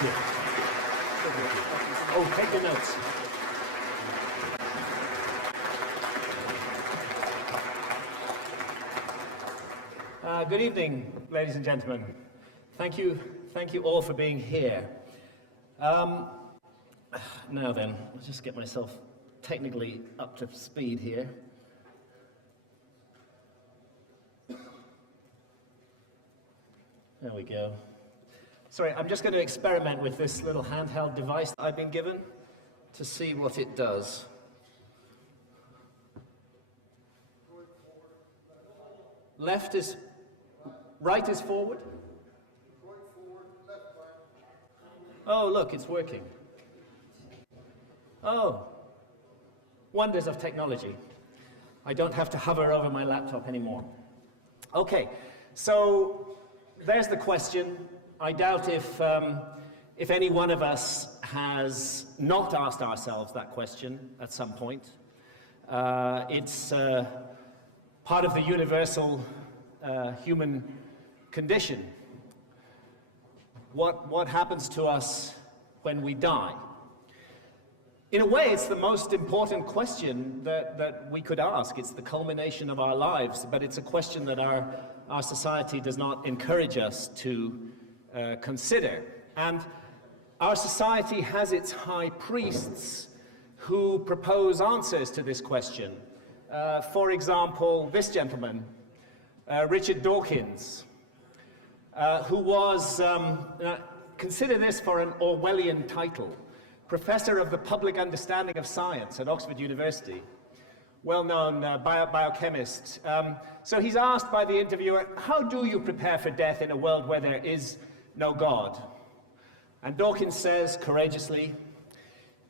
Yeah. Oh, take the notes. Good evening, ladies and gentlemen. Thank you all for being here. Now then, I'll just get myself technically up to speed here. There we go. Sorry, I'm just going to experiment with this little handheld device that I've been given to see what it does. Left is, right is forward? Oh, look, it's working. Oh, wonders of technology. I don't have to hover over my laptop anymore. Okay, so there's the question. I doubt if any one of us has not asked ourselves that question at some point. It's part of the universal human condition. What happens to us when we die? In a way, it's the most important question that we could ask. It's the culmination of our lives, but it's a question that our society does not encourage us to consider. And our society has its high priests who propose answers to this question. For example, this gentleman, Richard Dawkins, who was, consider this for an Orwellian title, Professor of the Public Understanding of Science at Oxford University, well-known biochemist. So he's asked by the interviewer, how do you prepare for death in a world where there is no God? And Dawkins says, courageously,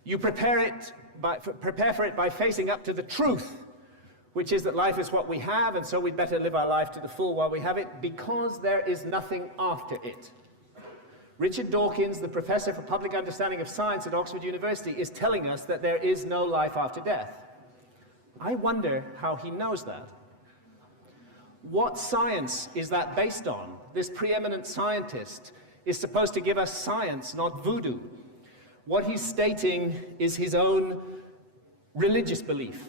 you prepare for it by facing up to the truth, which is that life is what we have, and so we'd better live our life to the full while we have it, because there is nothing after it. Richard Dawkins, the Professor for Public Understanding of Science at Oxford University, is telling us that there is no life after death. I wonder how he knows that. What science is that based on? This preeminent scientist is supposed to give us science, not voodoo. What he's stating is his own religious belief,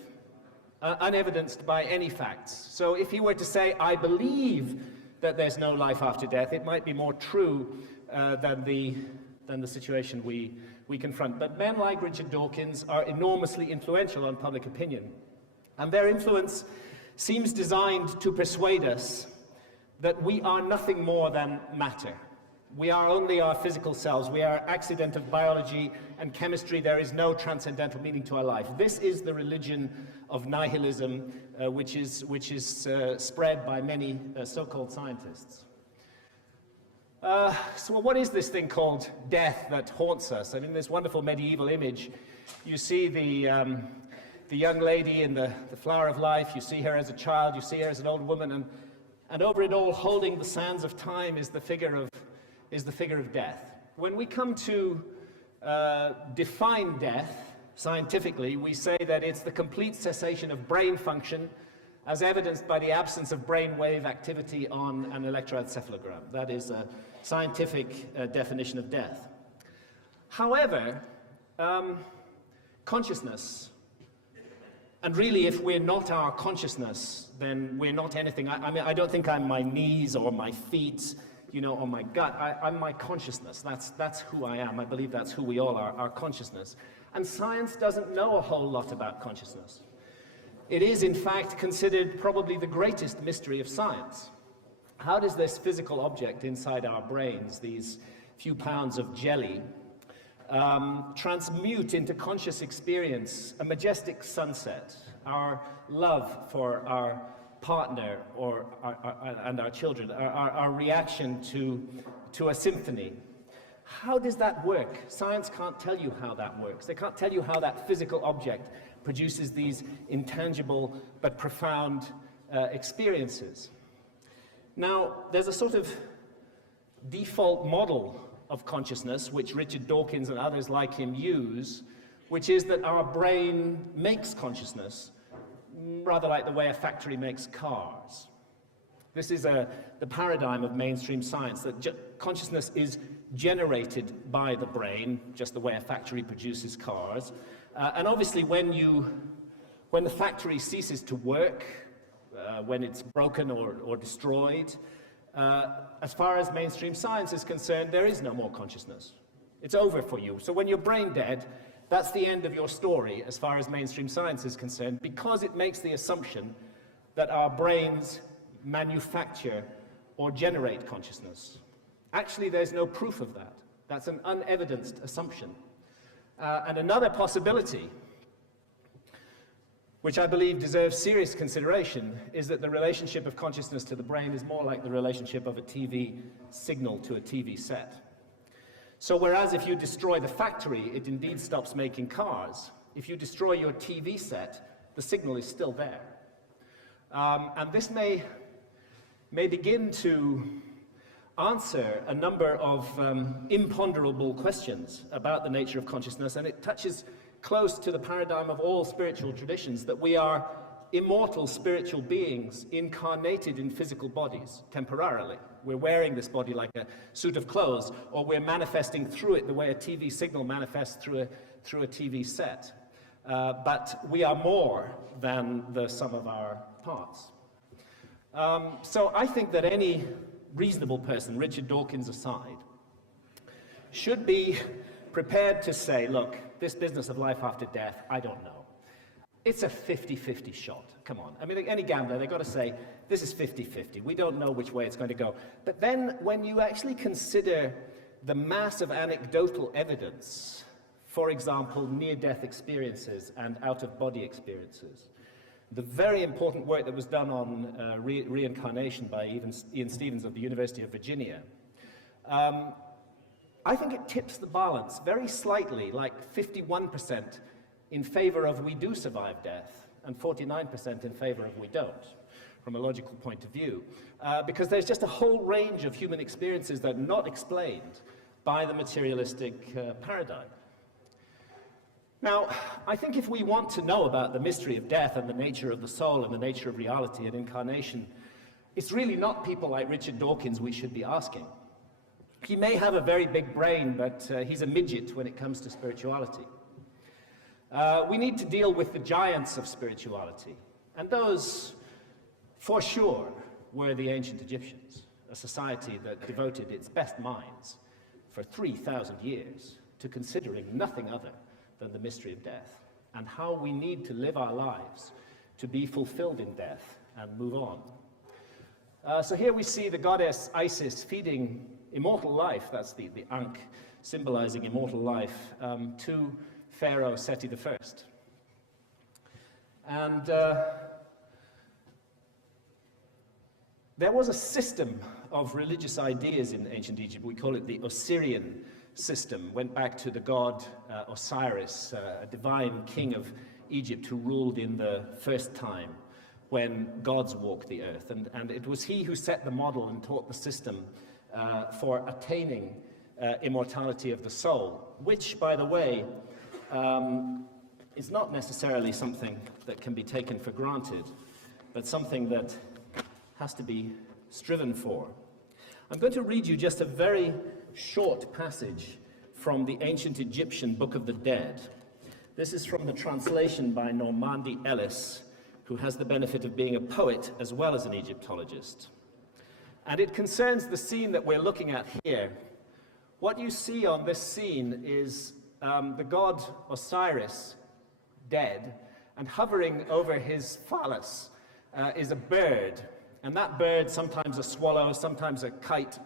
unevidenced by any facts. So if he were to say, I believe that there's no life after death, it might be more true than the situation we confront. But men like Richard Dawkins are enormously influential on public opinion. And their influence seems designed to persuade us that we are nothing more than matter. We are only our physical selves. We are accident of biology and chemistry. There is no transcendental meaning to our life. This is the religion of nihilism, which is spread by many so-called scientists. So what is this thing called death that haunts us? I mean, this wonderful medieval image. You see the young lady in the flower of life. You see her as a child. You see her as an old woman, and over it all, holding the sands of time, is the figure of death. When we come to define death scientifically, we say that it's the complete cessation of brain function, as evidenced by the absence of brainwave activity on an electroencephalogram. That is a scientific definition of death. However, consciousness, and really if we're not our consciousness, then we're not anything. I mean, I don't think I'm my knees or my feet, you know, or my gut. I'm my consciousness. That's who I am. I believe that's who we all are, our consciousness. And science doesn't know a whole lot about consciousness. It is, in fact, considered probably the greatest mystery of science. How does this physical object inside our brains, these few pounds of jelly, transmute into conscious experience a majestic sunset, our love for our partner and our children, our reaction to a symphony? How does that work? Science can't tell you how that works. They can't tell you how that physical object produces these intangible but profound experiences. Now, there's a sort of default model of consciousness, which Richard Dawkins and others like him use, which is that our brain makes consciousness, rather like the way a factory makes cars. This is the paradigm of mainstream science, that consciousness is generated by the brain, just the way a factory produces cars. And obviously when the factory ceases to work, when it's broken or destroyed, as far as mainstream science is concerned, there is no more consciousness. It's over for you. So when you're brain dead, that's the end of your story as far as mainstream science is concerned, because it makes the assumption that our brains manufacture or generate consciousness. Actually, there's no proof of that. That's an unevidenced assumption. And another possibility, which I believe deserves serious consideration, is that the relationship of consciousness to the brain is more like the relationship of a TV signal to a TV set. So whereas if you destroy the factory, it indeed stops making cars, if you destroy your TV set, the signal is still there. And this may begin to answer a number of imponderable questions about the nature of consciousness, and it touches close to the paradigm of all spiritual traditions, that we are immortal spiritual beings incarnated in physical bodies temporarily. We're wearing this body like a suit of clothes, or we're manifesting through it the way a TV signal manifests through a TV set. But we are more than the sum of our parts. So I think that any reasonable person, Richard Dawkins aside, should be prepared to say, look, this business of life after death, I don't know. It's a 50-50 shot. Come on. I mean, any gambler, they've got to say, this is 50-50. We don't know which way it's going to go. But then when you actually consider the mass of anecdotal evidence, for example, near-death experiences and out-of-body experiences, the very important work that was done on reincarnation by Ian Stevens of the University of Virginia, I think it tips the balance very slightly, like 51% in favor of we do survive death, and 49% in favor of we don't, from a logical point of view. Because there's just a whole range of human experiences that are not explained by the materialistic paradigm. Now, I think if we want to know about the mystery of death and the nature of the soul and the nature of reality and incarnation, it's really not people like Richard Dawkins we should be asking. He may have a very big brain, but he's a midget when it comes to spirituality. We need to deal with the giants of spirituality, and those, for sure, were the ancient Egyptians, a society that devoted its best minds for 3,000 years to considering nothing other than the mystery of death, and how we need to live our lives to be fulfilled in death and move on. So here we see the goddess Isis feeding immortal life, that's the Ankh, symbolizing immortal life, to Pharaoh Seti I. And there was a system of religious ideas in ancient Egypt. We call it the Osirian system. Went back to the god Osiris, a divine king of Egypt who ruled in the first time when gods walked the earth. And it was he who set the model and taught the system for attaining immortality of the soul, which, by the way, is not necessarily something that can be taken for granted, but something that has to be striven for. I'm going to read you just a very short passage from the ancient Egyptian Book of the Dead. This is from the translation by Normandy Ellis, who has the benefit of being a poet as well as an Egyptologist. And it concerns the scene that we're looking at here. What you see on this scene is the god Osiris dead, and hovering over his phallus is a bird. And that bird, sometimes a swallow, sometimes a kite,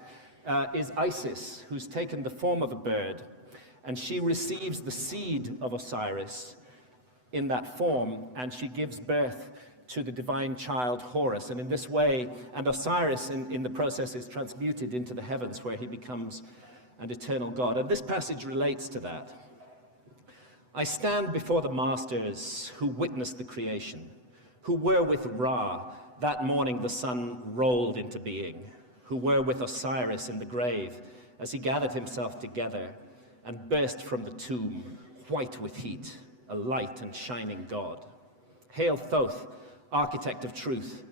is Isis, who's taken the form of a bird. And she receives the seed of Osiris in that form, and she gives birth to the divine child Horus. And in this way, and Osiris in the process is transmuted into the heavens, where he becomes an eternal god. And this passage relates to that. I stand before the masters who witnessed the creation, who were with Ra that morning the sun rolled into being, who were with Osiris in the grave as he gathered himself together and burst from the tomb, white with heat, a light and shining god. Hail Thoth, architect of truth.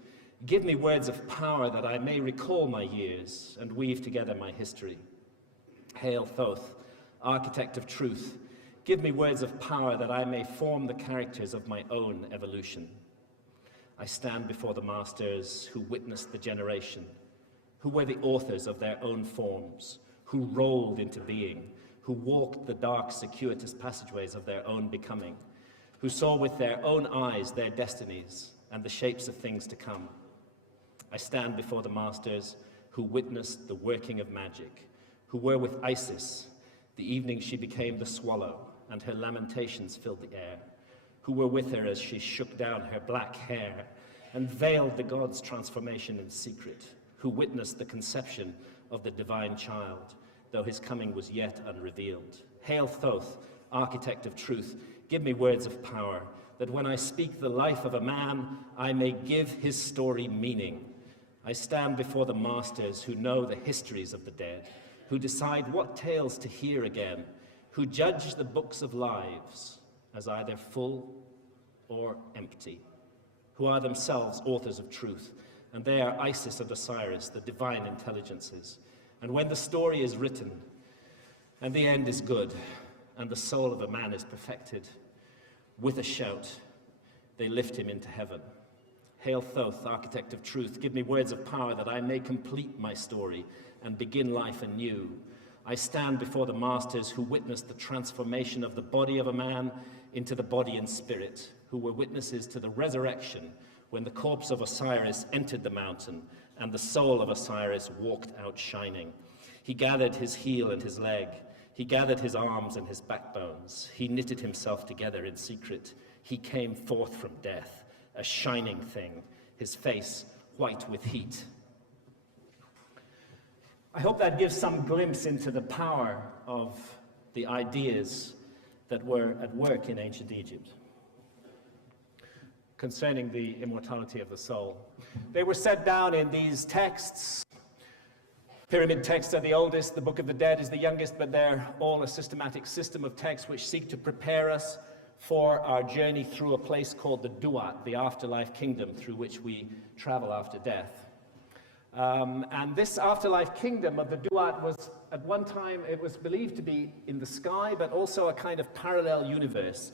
Give me words of power that I may recall my years and weave together my history. Hail Thoth, architect of truth, give me words of power that I may form the characters of my own evolution. I stand before the masters who witnessed the generation, who were the authors of their own forms, who rolled into being, who walked the dark, circuitous passageways of their own becoming, who saw with their own eyes their destinies and the shapes of things to come. I stand before the masters who witnessed the working of magic, who were with Isis, the evening she became the swallow, and her lamentations filled the air, who were with her as she shook down her black hair and veiled the god's transformation in secret, who witnessed the conception of the divine child, though his coming was yet unrevealed. Hail Thoth, architect of truth, give me words of power, that when I speak the life of a man, I may give his story meaning. I stand before the masters who know the histories of the dead, who decide what tales to hear again, who judge the books of lives as either full or empty, who are themselves authors of truth, and they are Isis and Osiris, the divine intelligences. And when the story is written, and the end is good, and the soul of a man is perfected, with a shout, they lift him into heaven. Hail Thoth, architect of truth, give me words of power that I may complete my story and begin life anew. I stand before the masters who witnessed the transformation of the body of a man into the body and spirit, who were witnesses to the resurrection when the corpse of Osiris entered the mountain and the soul of Osiris walked out shining. He gathered his heel and his leg. He gathered his arms and his backbones. He knitted himself together in secret. He came forth from death, a shining thing, his face white with heat. I hope that gives some glimpse into the power of the ideas that were at work in ancient Egypt concerning the immortality of the soul. They were set down in these texts. Pyramid texts are the oldest, the Book of the Dead is the youngest, but they're all a systematic system of texts which seek to prepare us for our journey through a place called the Duat, the afterlife kingdom through which we travel after death. And this afterlife kingdom of the Duat was, at one time, it was believed to be in the sky, but also a kind of parallel universe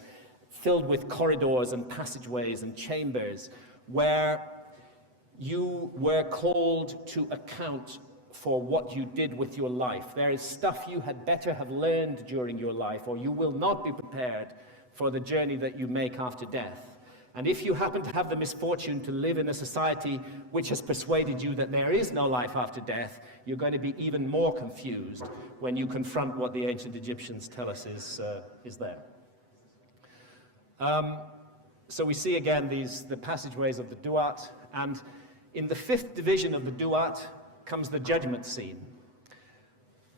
filled with corridors and passageways and chambers where you were called to account for what you did with your life. There is stuff you had better have learned during your life, or you will not be prepared for the journey that you make after death. And if you happen to have the misfortune to live in a society which has persuaded you that there is no life after death, you're going to be even more confused when you confront what the ancient Egyptians tell us is there. So we see again the passageways of the Duat, and in the fifth division of the Duat comes the judgment scene.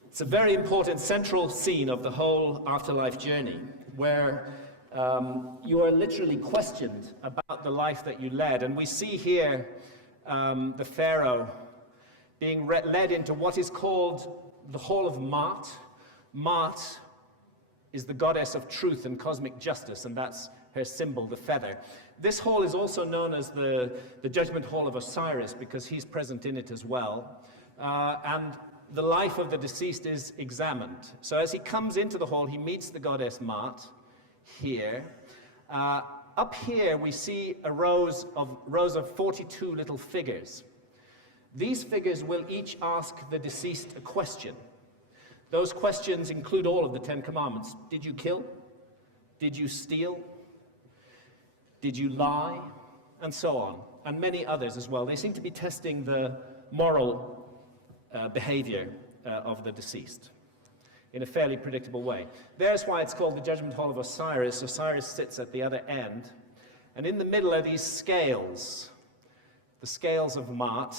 It's a very important central scene of the whole afterlife journey, where you are literally questioned about the life that you led. And we see here the Pharaoh being led into what is called the Hall of Ma'at. Ma'at is the goddess of truth and cosmic justice, and that's her symbol, the feather. This hall is also known as the Judgment Hall of Osiris because he's present in it as well. And the life of the deceased is examined. So as he comes into the hall, he meets the goddess Ma'at here. Up here we see a rows of 42 little figures. These figures will each ask the deceased a question. Those questions include all of the 10 commandments. Did you kill? Did you steal? Did you lie? And so on, and many others as well. They seem to be testing the moral behavior of the deceased in a fairly predictable way. There's why it's called the Judgment Hall of Osiris. Osiris sits at the other end, and in the middle are these scales, the scales of Ma'at,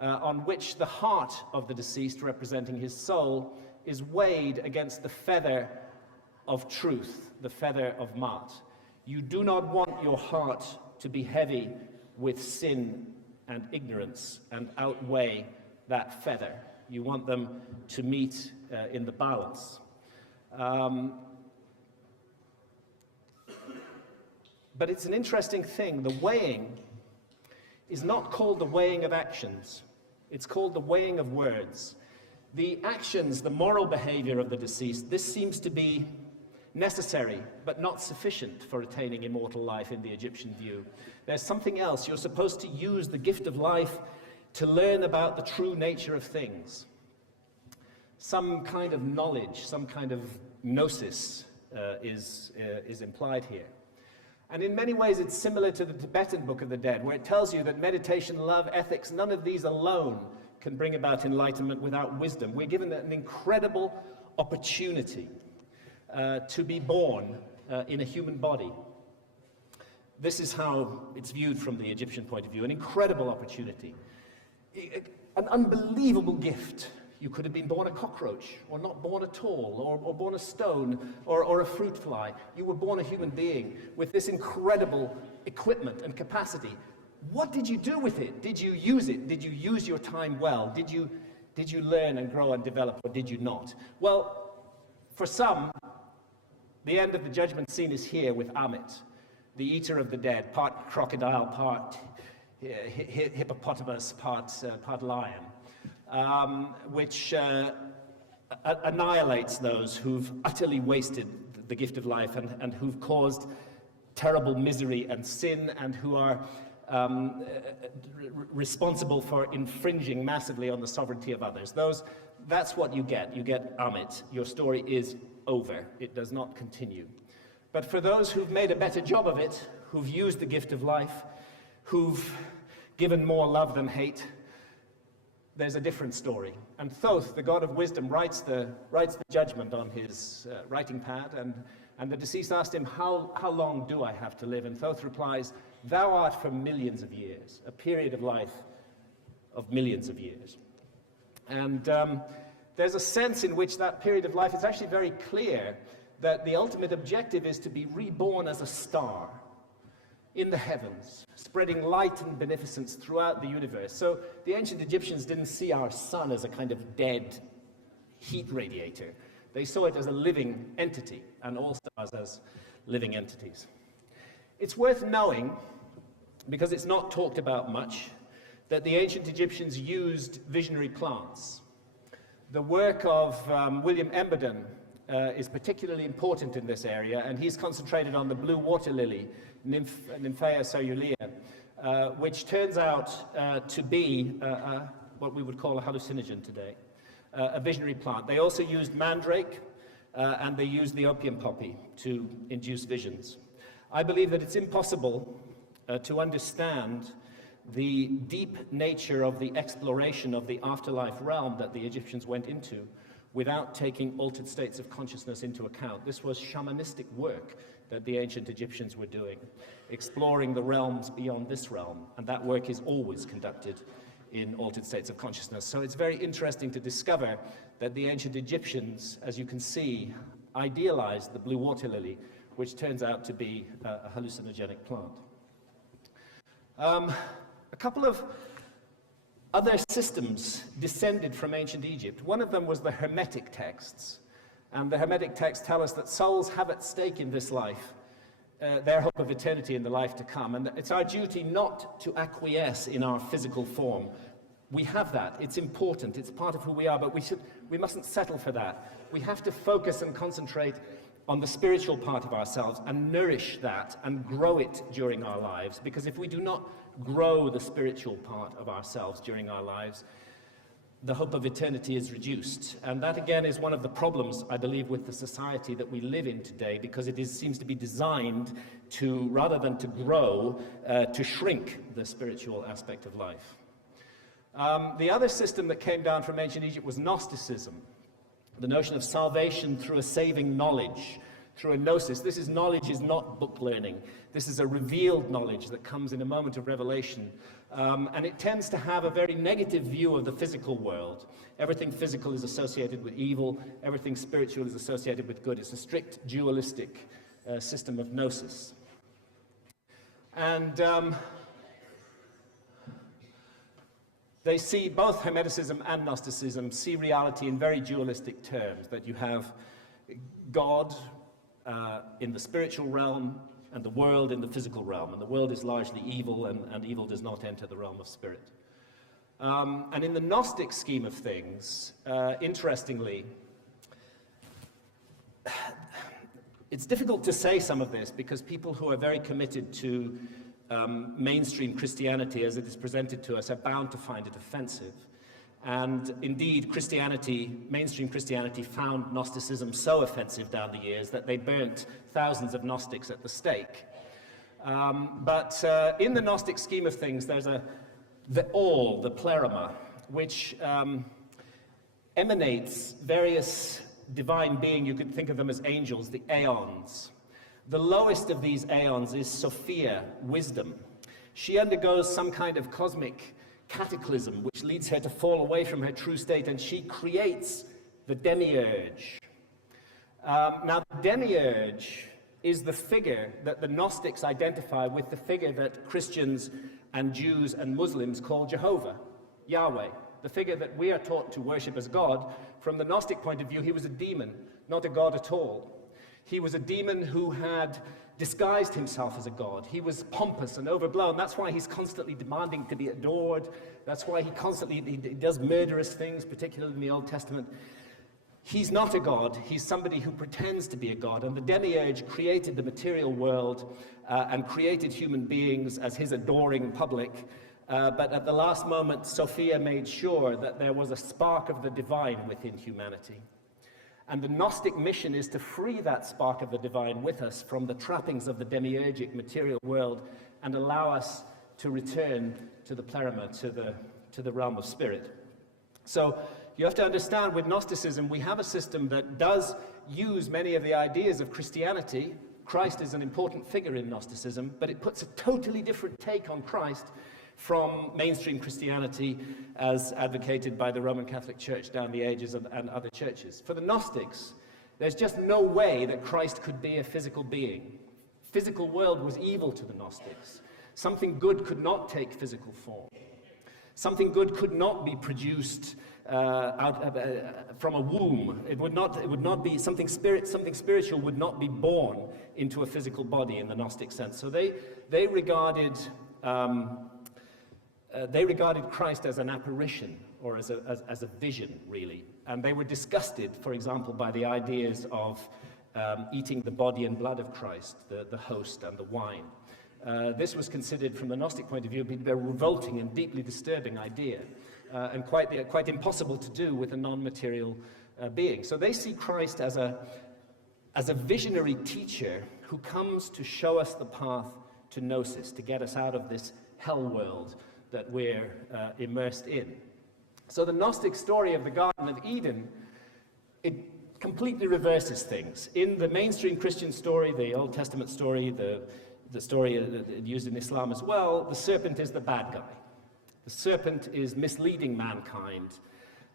on which the heart of the deceased, representing his soul, is weighed against the feather of truth, the feather of Ma'at. You do not want your heart to be heavy with sin and ignorance and outweigh that feather. You want them to meet in the balance. But it's an interesting thing. The weighing is not called the weighing of actions. It's called the weighing of words. The actions, the moral behavior of the deceased, this seems to be necessary, but not sufficient for attaining immortal life in the Egyptian view. There's something else. You're supposed to use the gift of life to learn about the true nature of things. Some kind of knowledge, some kind of gnosis is implied here. And in many ways it's similar to the Tibetan Book of the Dead, where it tells you that meditation, love, ethics, none of these alone can bring about enlightenment without wisdom. We're given an incredible opportunity to be born in a human body. This is how it's viewed from the Egyptian point of view, an incredible opportunity, an unbelievable gift. You could have been born a cockroach, or not born at all, or born a stone, or a fruit fly. You were born a human being with this incredible equipment and capacity. What did you do with it? Did you use it? Did you use your time well? Did you learn and grow and develop, or did you not? Well, for some, the end of the judgment scene is here with Amit, the eater of the dead, part crocodile, part hippopotamus, part lion, which annihilates those who've utterly wasted the gift of life and who've caused terrible misery and sin, and who are responsible for infringing massively on the sovereignty of others. That's what you get. You get Amit. Your story is over. It does not continue. But for those who've made a better job of it, who've used the gift of life, who've given more love than hate, there's a different story. And Thoth, the god of wisdom, writes the judgment on his writing pad, and the deceased asked him, how long do I have to live? And Thoth replies, thou art for millions of years, a period of life of millions of years. And there's a sense in which that period of life is actually very clear that the ultimate objective is to be reborn as a star in the heavens, spreading light and beneficence throughout the universe. So the ancient Egyptians didn't see our sun as a kind of dead heat radiator. They saw it as a living entity, and all stars as living entities. It's worth knowing, because it's not talked about much, that the ancient Egyptians used visionary plants. The work of William Emberden is particularly important in this area, and he's concentrated on the blue water lily, Nymphea cerulea, which turns out to be what we would call a hallucinogen today, a visionary plant. They also used mandrake, and they used the opium poppy to induce visions. I believe that it's impossible to understand the deep nature of the exploration of the afterlife realm that the Egyptians went into without taking altered states of consciousness into account. This was shamanistic work that the ancient Egyptians were doing, exploring the realms beyond this realm, and that work is always conducted in altered states of consciousness. So it's very interesting to discover that the ancient Egyptians, as you can see, idealized the blue water lily, which turns out to be a hallucinogenic plant. A couple of other systems descended from ancient Egypt. One of them was the Hermetic texts. And the Hermetic texts tell us that souls have at stake in this life their hope of eternity in the life to come. And it's our duty not to acquiesce in our physical form. We have that. It's important. It's part of who we are. But we mustn't settle for that. We have to focus and concentrate on the spiritual part of ourselves and nourish that and grow it during our lives. Because if we do not grow the spiritual part of ourselves during our lives, the hope of eternity is reduced. And that again is one of the problems, I believe, with the society that we live in today, because it seems to be designed to, rather than to grow, to shrink the spiritual aspect of life. The other system that came down from ancient Egypt was Gnosticism. The notion of salvation through a saving knowledge, through a gnosis. Knowledge is not book learning. This is a revealed knowledge that comes in a moment of revelation. And it tends to have a very negative view of the physical world. Everything physical is associated with evil. Everything spiritual is associated with good. It's a strict dualistic system of gnosis. And they see, both Hermeticism and Gnosticism see reality in very dualistic terms, that you have God in the spiritual realm, and the world in the physical realm. And the world is largely evil, and evil does not enter the realm of spirit. And in the Gnostic scheme of things, interestingly, it's difficult to say some of this because people who are very committed to mainstream Christianity as it is presented to us are bound to find it offensive. And indeed, mainstream Christianity found Gnosticism so offensive down the years that they burnt thousands of Gnostics at the stake. But in the Gnostic scheme of things, there's the pleroma, which emanates various divine beings. You could think of them as angels, the aeons. The lowest of these aeons is Sophia, wisdom. She undergoes some kind of cosmic cataclysm, which leads her to fall away from her true state, and she creates the demiurge. Now, the demiurge is the figure that the Gnostics identify with the figure that Christians and Jews and Muslims call Jehovah, Yahweh, the figure that we are taught to worship as God. From the Gnostic point of view, he was a demon, not a god at all. He was a demon who had disguised himself as a god. He was pompous and overblown. That's why he's constantly demanding to be adored. That's why he does murderous things, particularly in the Old Testament. He's not a god. He's somebody who pretends to be a god. And the demiurge created the material world and created human beings as his adoring public. But at the last moment, Sophia made sure that there was a spark of the divine within humanity. And the Gnostic mission is to free that spark of the divine with us from the trappings of the demiurgic material world and allow us to return to the pleroma, to the realm of spirit. So you have to understand, with Gnosticism, we have a system that does use many of the ideas of Christianity. Christ is an important figure in Gnosticism, but it puts a totally different take on Christ from mainstream Christianity as advocated by the Roman Catholic Church down the ages and other churches. For the Gnostics, there's just no way that Christ could be a physical being. Physical world was evil to the Gnostics. Something good could not take physical form. Something good could not be produced from a womb. It would not be something spiritual would not be born into a physical body in the Gnostic sense. So they regarded Christ as an apparition, or as a vision, really. And they were disgusted, for example, by the ideas of eating the body and blood of Christ, the host and the wine. This was considered, from the Gnostic point of view, to be a revolting and deeply disturbing idea, and quite impossible to do with a non-material being. So they see Christ as a visionary teacher who comes to show us the path to gnosis, to get us out of this hell world that we're immersed in. So the Gnostic story of the Garden of Eden, it completely reverses things. In the mainstream Christian story, the Old Testament story, the story used in Islam as well, the serpent is the bad guy. The serpent is misleading mankind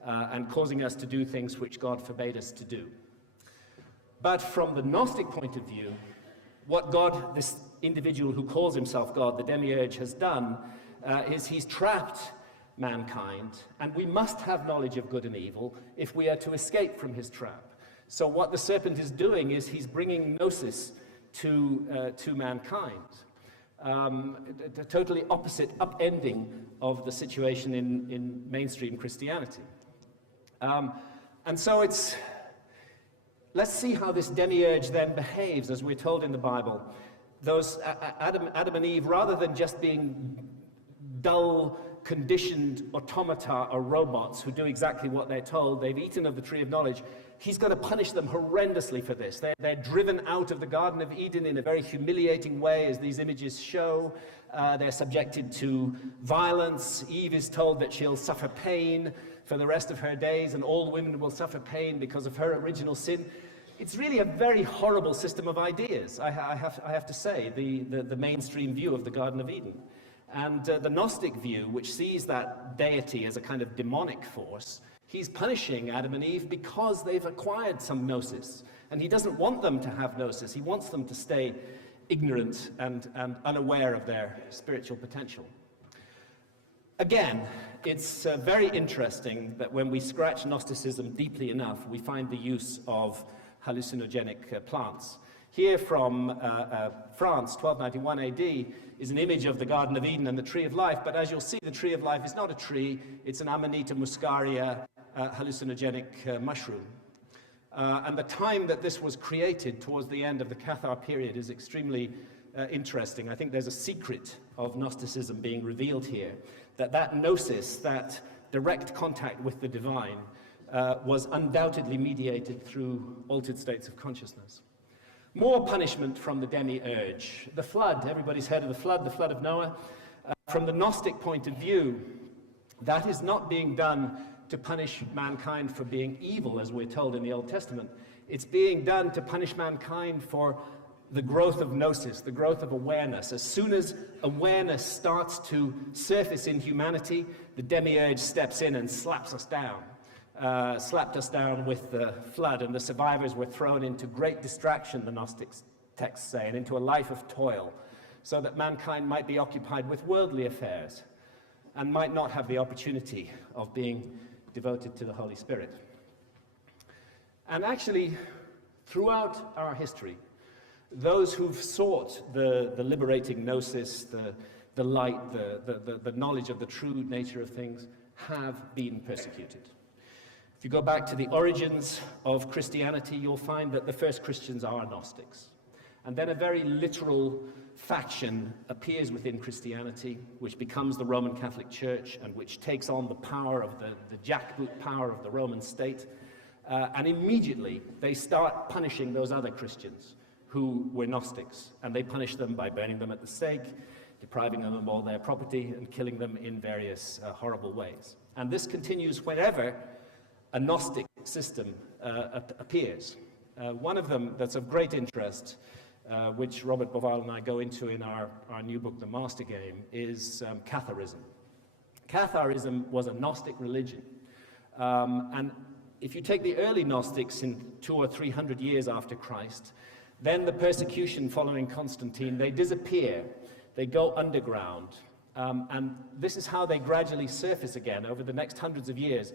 and causing us to do things which God forbade us to do. But from the Gnostic point of view, what God, this individual who calls himself God, the demiurge, has done is he's trapped mankind, and we must have knowledge of good and evil if we are to escape from his trap. So what the serpent is doing is he's bringing gnosis to mankind. The totally opposite upending of the situation in mainstream Christianity. And so let's see how this demiurge then behaves, as we're told in the Bible. Those Adam and Eve, rather than just being dull, conditioned automata or robots who do exactly what they're told, they've eaten of the tree of knowledge. He's going to punish them horrendously for this. They're driven out of the Garden of Eden in a very humiliating way, as these images show. They're subjected to violence. Eve is told that she'll suffer pain for the rest of her days, and all women will suffer pain because of her original sin. It's really a very horrible system of ideas, I have to say, the mainstream view of the Garden of Eden. And the Gnostic view, which sees that deity as a kind of demonic force, he's punishing Adam and Eve because they've acquired some gnosis. And he doesn't want them to have gnosis. He wants them to stay ignorant and unaware of their spiritual potential. Again, it's very interesting that when we scratch Gnosticism deeply enough, we find the use of hallucinogenic plants. Here from France, 1291 AD, is an image of the Garden of Eden and the Tree of Life, but as you'll see, the Tree of Life is not a tree, it's an Amanita muscaria hallucinogenic mushroom. And the time that this was created towards the end of the Cathar period is extremely interesting. I think there's a secret of Gnosticism being revealed here, that gnosis, that direct contact with the divine, was undoubtedly mediated through altered states of consciousness. More punishment from the demiurge. The flood, everybody's heard of the flood of Noah. From the Gnostic point of view, that is not being done to punish mankind for being evil, as we're told in the Old Testament. It's being done to punish mankind for the growth of gnosis, the growth of awareness. As soon as awareness starts to surface in humanity, the demiurge steps in and slaps us down. Slapped us down with the flood, and the survivors were thrown into great distraction, the Gnostic texts say, and into a life of toil, so that mankind might be occupied with worldly affairs and might not have the opportunity of being devoted to the Holy Spirit. And actually, throughout our history, those who've sought the liberating gnosis, the light, the knowledge of the true nature of things, have been persecuted. If you go back to the origins of Christianity, you'll find that the first Christians are Gnostics. And then a very literal faction appears within Christianity, which becomes the Roman Catholic Church and which takes on the power of the jackboot power of the Roman state. And immediately they start punishing those other Christians who were Gnostics. And they punish them by burning them at the stake, depriving them of all their property, and killing them in various horrible ways. And this continues wherever a Gnostic system appears. One of them that's of great interest, which Robert Boval and I go into in our new book, The Master Game, is Catharism. Catharism was a Gnostic religion. And if you take the early Gnostics in 200 or 300 years after Christ, then the persecution following Constantine, they disappear. They go underground. And this is how they gradually surface again over the next hundreds of years.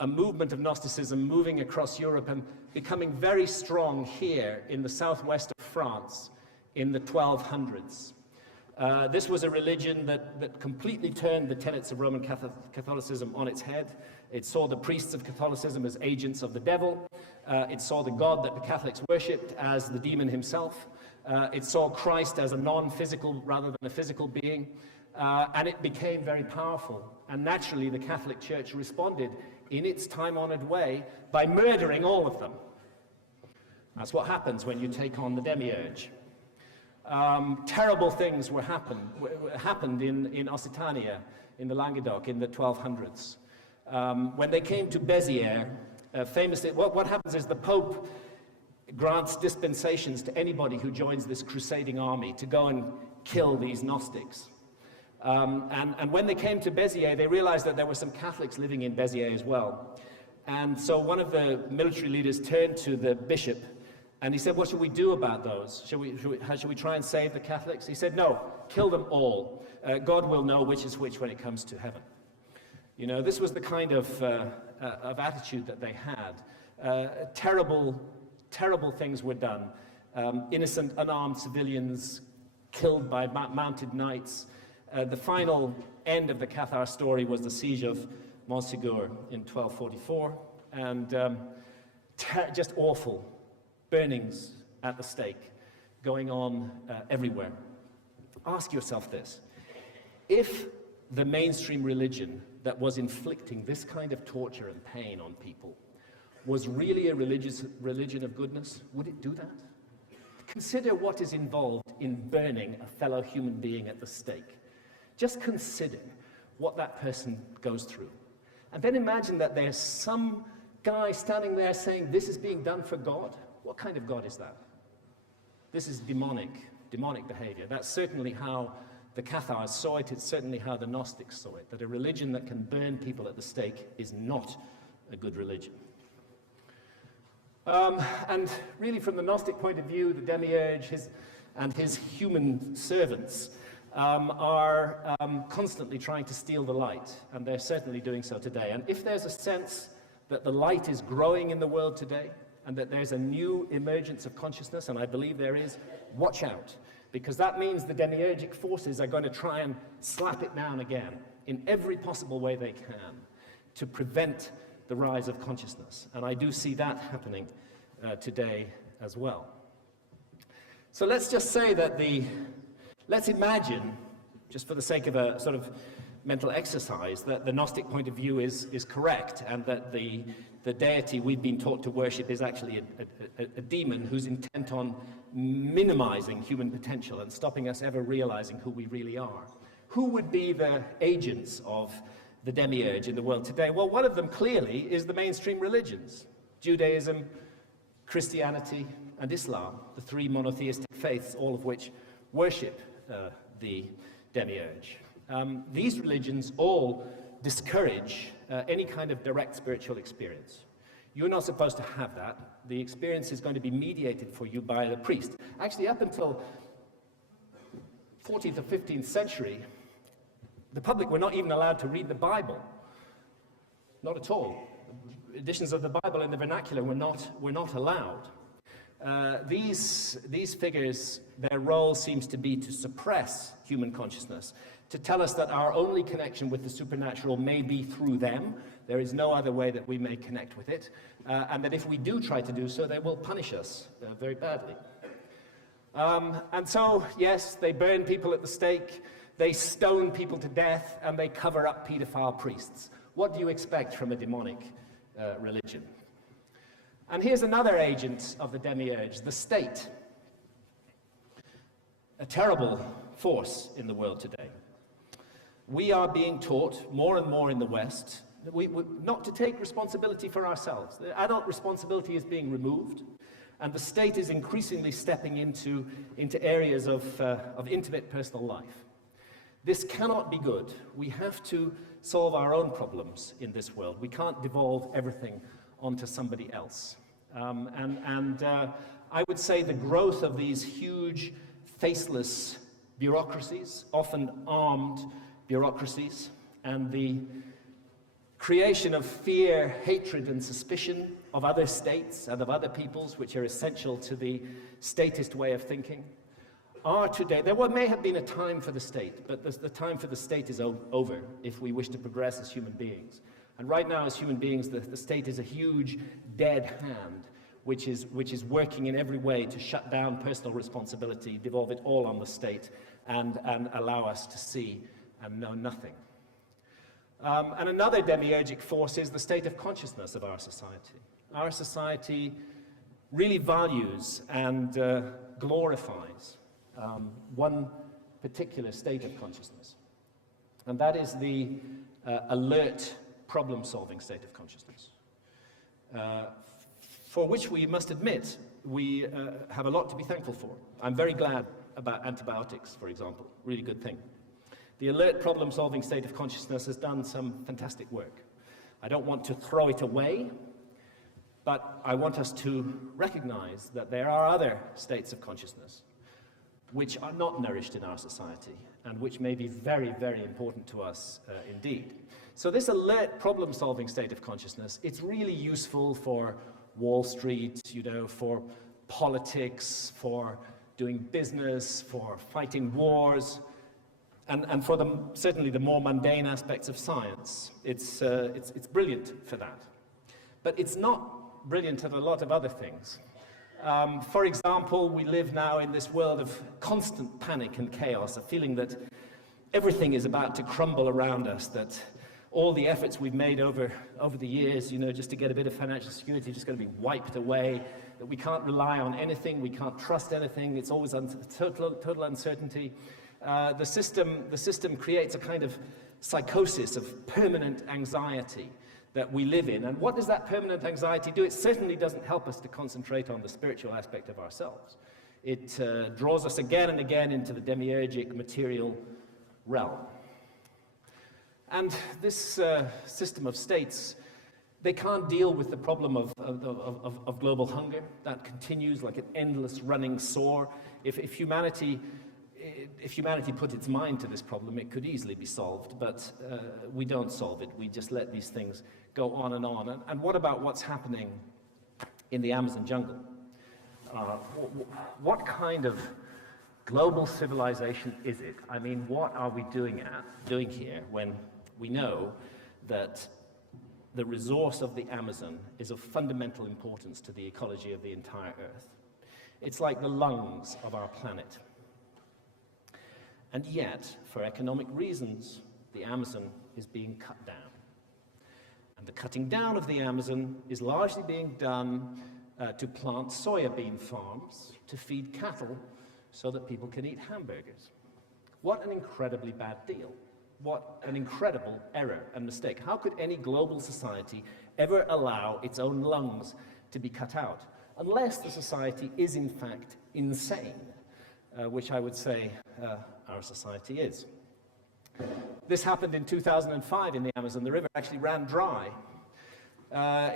A movement of Gnosticism moving across Europe and becoming very strong here in the southwest of France in the 1200s. This was a religion that completely turned the tenets of Roman Catholicism on its head. It saw the priests of Catholicism as agents of the devil. It saw the God that the Catholics worshipped as the demon himself. It saw Christ as a non-physical rather than a physical being. And it became very powerful. And naturally, the Catholic Church responded in its time-honored way by murdering all of them. That's what happens when you take on the demiurge. Terrible things happened in Occitania, in the Languedoc, in the 1200s. When they came to Béziers, famously, what happens is the Pope grants dispensations to anybody who joins this crusading army to go and kill these Gnostics. And when they came to Béziers, they realized that there were some Catholics living in Béziers as well. And so one of the military leaders turned to the bishop and he said, what should we do about those? Should we try and save the Catholics? He said, no, kill them all. God will know which is which when it comes to heaven. You know, this was the kind of attitude that they had. Terrible things were done. Innocent, unarmed civilians killed by mounted knights. The final end of the Cathar story was the siege of Montségur in 1244, and just awful burnings at the stake going on everywhere. Ask yourself this. If the mainstream religion that was inflicting this kind of torture and pain on people was really a religion of goodness, would it do that? Consider what is involved in burning a fellow human being at the stake. Just consider what that person goes through. And then imagine that there's some guy standing there saying, this is being done for God. What kind of God is that? This is demonic behavior. That's certainly how the Cathars saw it. It's certainly how the Gnostics saw it, that a religion that can burn people at the stake is not a good religion. And really, from the Gnostic point of view, the demiurge and his human servants are constantly trying to steal the light, and they're certainly doing so today. And if there's a sense that the light is growing in the world today, and that there's a new emergence of consciousness, and I believe there is, watch out. Because that means the demiurgic forces are going to try and slap it down again in every possible way they can to prevent the rise of consciousness. And I do see that happening today as well. So let's just say that let's imagine, just for the sake of a sort of mental exercise, that the Gnostic point of view is correct, and that the deity we've been taught to worship is actually a demon who's intent on minimizing human potential and stopping us ever realizing who we really are. Who would be the agents of the demiurge in the world today? Well, one of them clearly is the mainstream religions: Judaism, Christianity, and Islam, the three monotheistic faiths, all of which worship the demiurge. These religions all discourage any kind of direct spiritual experience. You're not supposed to have that. The experience is going to be mediated for you by the priest. Actually, up until 14th or 15th century, the public were not even allowed to read the Bible. Not at all. Editions of the Bible in the vernacular were not allowed. These figures, their role seems to be to suppress human consciousness, to tell us that our only connection with the supernatural may be through them. There is no other way that we may connect with it, and that if we do try to do so, they will punish us very badly. And so, yes, they burn people at the stake, they stone people to death, and they cover up pedophile priests. What do you expect from a demonic religion? And here's another agent of the demiurge, the state. A terrible force in the world today. We are being taught more and more in the West not to take responsibility for ourselves. The adult responsibility is being removed, and the state is increasingly stepping into areas of intimate personal life. This cannot be good. We have to solve our own problems in this world. We can't devolve everything onto somebody else. I would say the growth of these huge, faceless bureaucracies, often armed bureaucracies, and the creation of fear, hatred, and suspicion of other states and of other peoples, which are essential to the statist way of thinking, are today. There may have been a time for the state, but the time for the state is over if we wish to progress as human beings. And right now, as human beings, the state is a huge dead hand, which is working in every way to shut down personal responsibility, devolve it all on the state, and allow us to see and know nothing. And another demiurgic force is the state of consciousness of our society. Our society really values and glorifies one particular state of consciousness, and that is the alert, problem-solving state of consciousness, for which we must admit we have a lot to be thankful for. I'm very glad about antibiotics, for example, really good thing. The alert, problem-solving state of consciousness has done some fantastic work. I don't want to throw it away, but I want us to recognize that there are other states of consciousness which are not nourished in our society and which may be very, very important to us indeed. So this alert, problem-solving state of consciousness, it's really useful for Wall Street, for politics, for doing business, for fighting wars, and for certainly the more mundane aspects of science. It's brilliant for that. But it's not brilliant at a lot of other things. For example, we live now in this world of constant panic and chaos, a feeling that everything is about to crumble around us, that all the efforts we've made over the years, just to get a bit of financial security, just going to be wiped away, that we can't rely on anything, we can't trust anything, it's always total uncertainty. The system creates a kind of psychosis of permanent anxiety that we live in. And what does that permanent anxiety do? It certainly doesn't help us to concentrate on the spiritual aspect of ourselves. It draws us again and again into the demiurgic material realm. And this system of states, they can't deal with the problem of global hunger. That continues like an endless running sore. If humanity put its mind to this problem, it could easily be solved, but we don't solve it. We just let these things go on. And what about what's happening in the Amazon jungle. What kind of global civilization is it? I mean, what are we doing here when we know that the resource of the Amazon is of fundamental importance to the ecology of the entire Earth? It's like the lungs of our planet. And yet, for economic reasons, the Amazon is being cut down. And the cutting down of the Amazon is largely being done to plant soya bean farms to feed cattle so that people can eat hamburgers. What an incredibly bad deal. What an incredible error and mistake. How could any global society ever allow its own lungs to be cut out? Unless the society is in fact insane, which I would say our society is. This happened in 2005 in the Amazon. The river actually ran dry.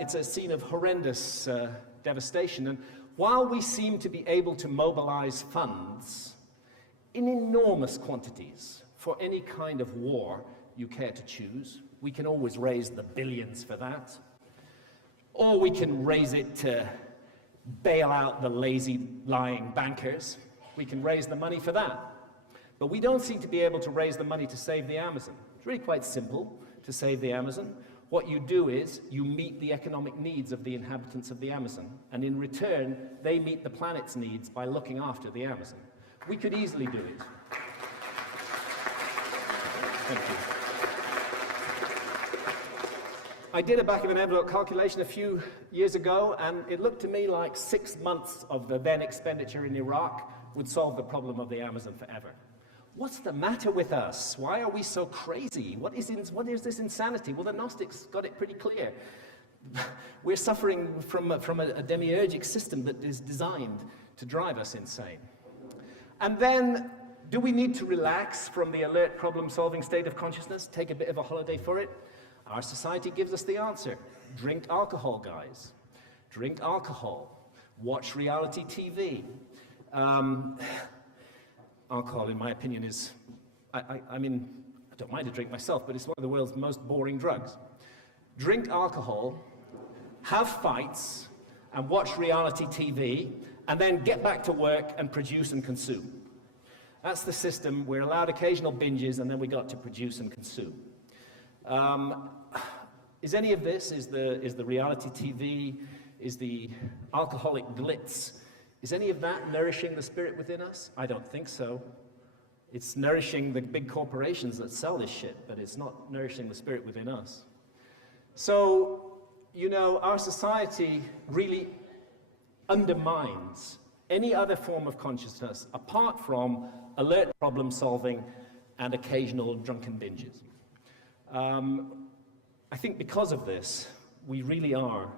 It's a scene of horrendous devastation. And while we seem to be able to mobilize funds in enormous quantities for any kind of war you care to choose, we can always raise the billions for that. Or we can raise it to bail out the lazy, lying bankers. We can raise the money for that. But we don't seem to be able to raise the money to save the Amazon. It's really quite simple to save the Amazon. What you do is you meet the economic needs of the inhabitants of the Amazon, and in return, they meet the planet's needs by looking after the Amazon. We could easily do it. Thank you. I did a back-of-an-envelope calculation a few years ago, and it looked to me like 6 months of the then expenditure in Iraq would solve the problem of the Amazon forever. What's the matter with us? Why are we so crazy? What is this insanity? Well, the Gnostics got it pretty clear. We're suffering from a demiurgic system that is designed to drive us insane. And then, do we need to relax from the alert problem-solving state of consciousness? Take a bit of a holiday for it? Our society gives us the answer. Drink alcohol, guys. Drink alcohol. Watch reality TV. Alcohol, in my opinion, is, I mean, I don't mind a drink myself, but it's one of the world's most boring drugs. Drink alcohol, have fights, and watch reality TV, and then get back to work and produce and consume. That's the system. We're allowed occasional binges, and then we got to produce and consume. Is any of this, is the reality TV, is the alcoholic glitz, is any of that nourishing the spirit within us? I don't think so. It's nourishing the big corporations that sell this shit, but it's not nourishing the spirit within us. So, you know, our society really undermines any other form of consciousness apart from alert problem solving and occasional drunken binges. I think because of this, we really are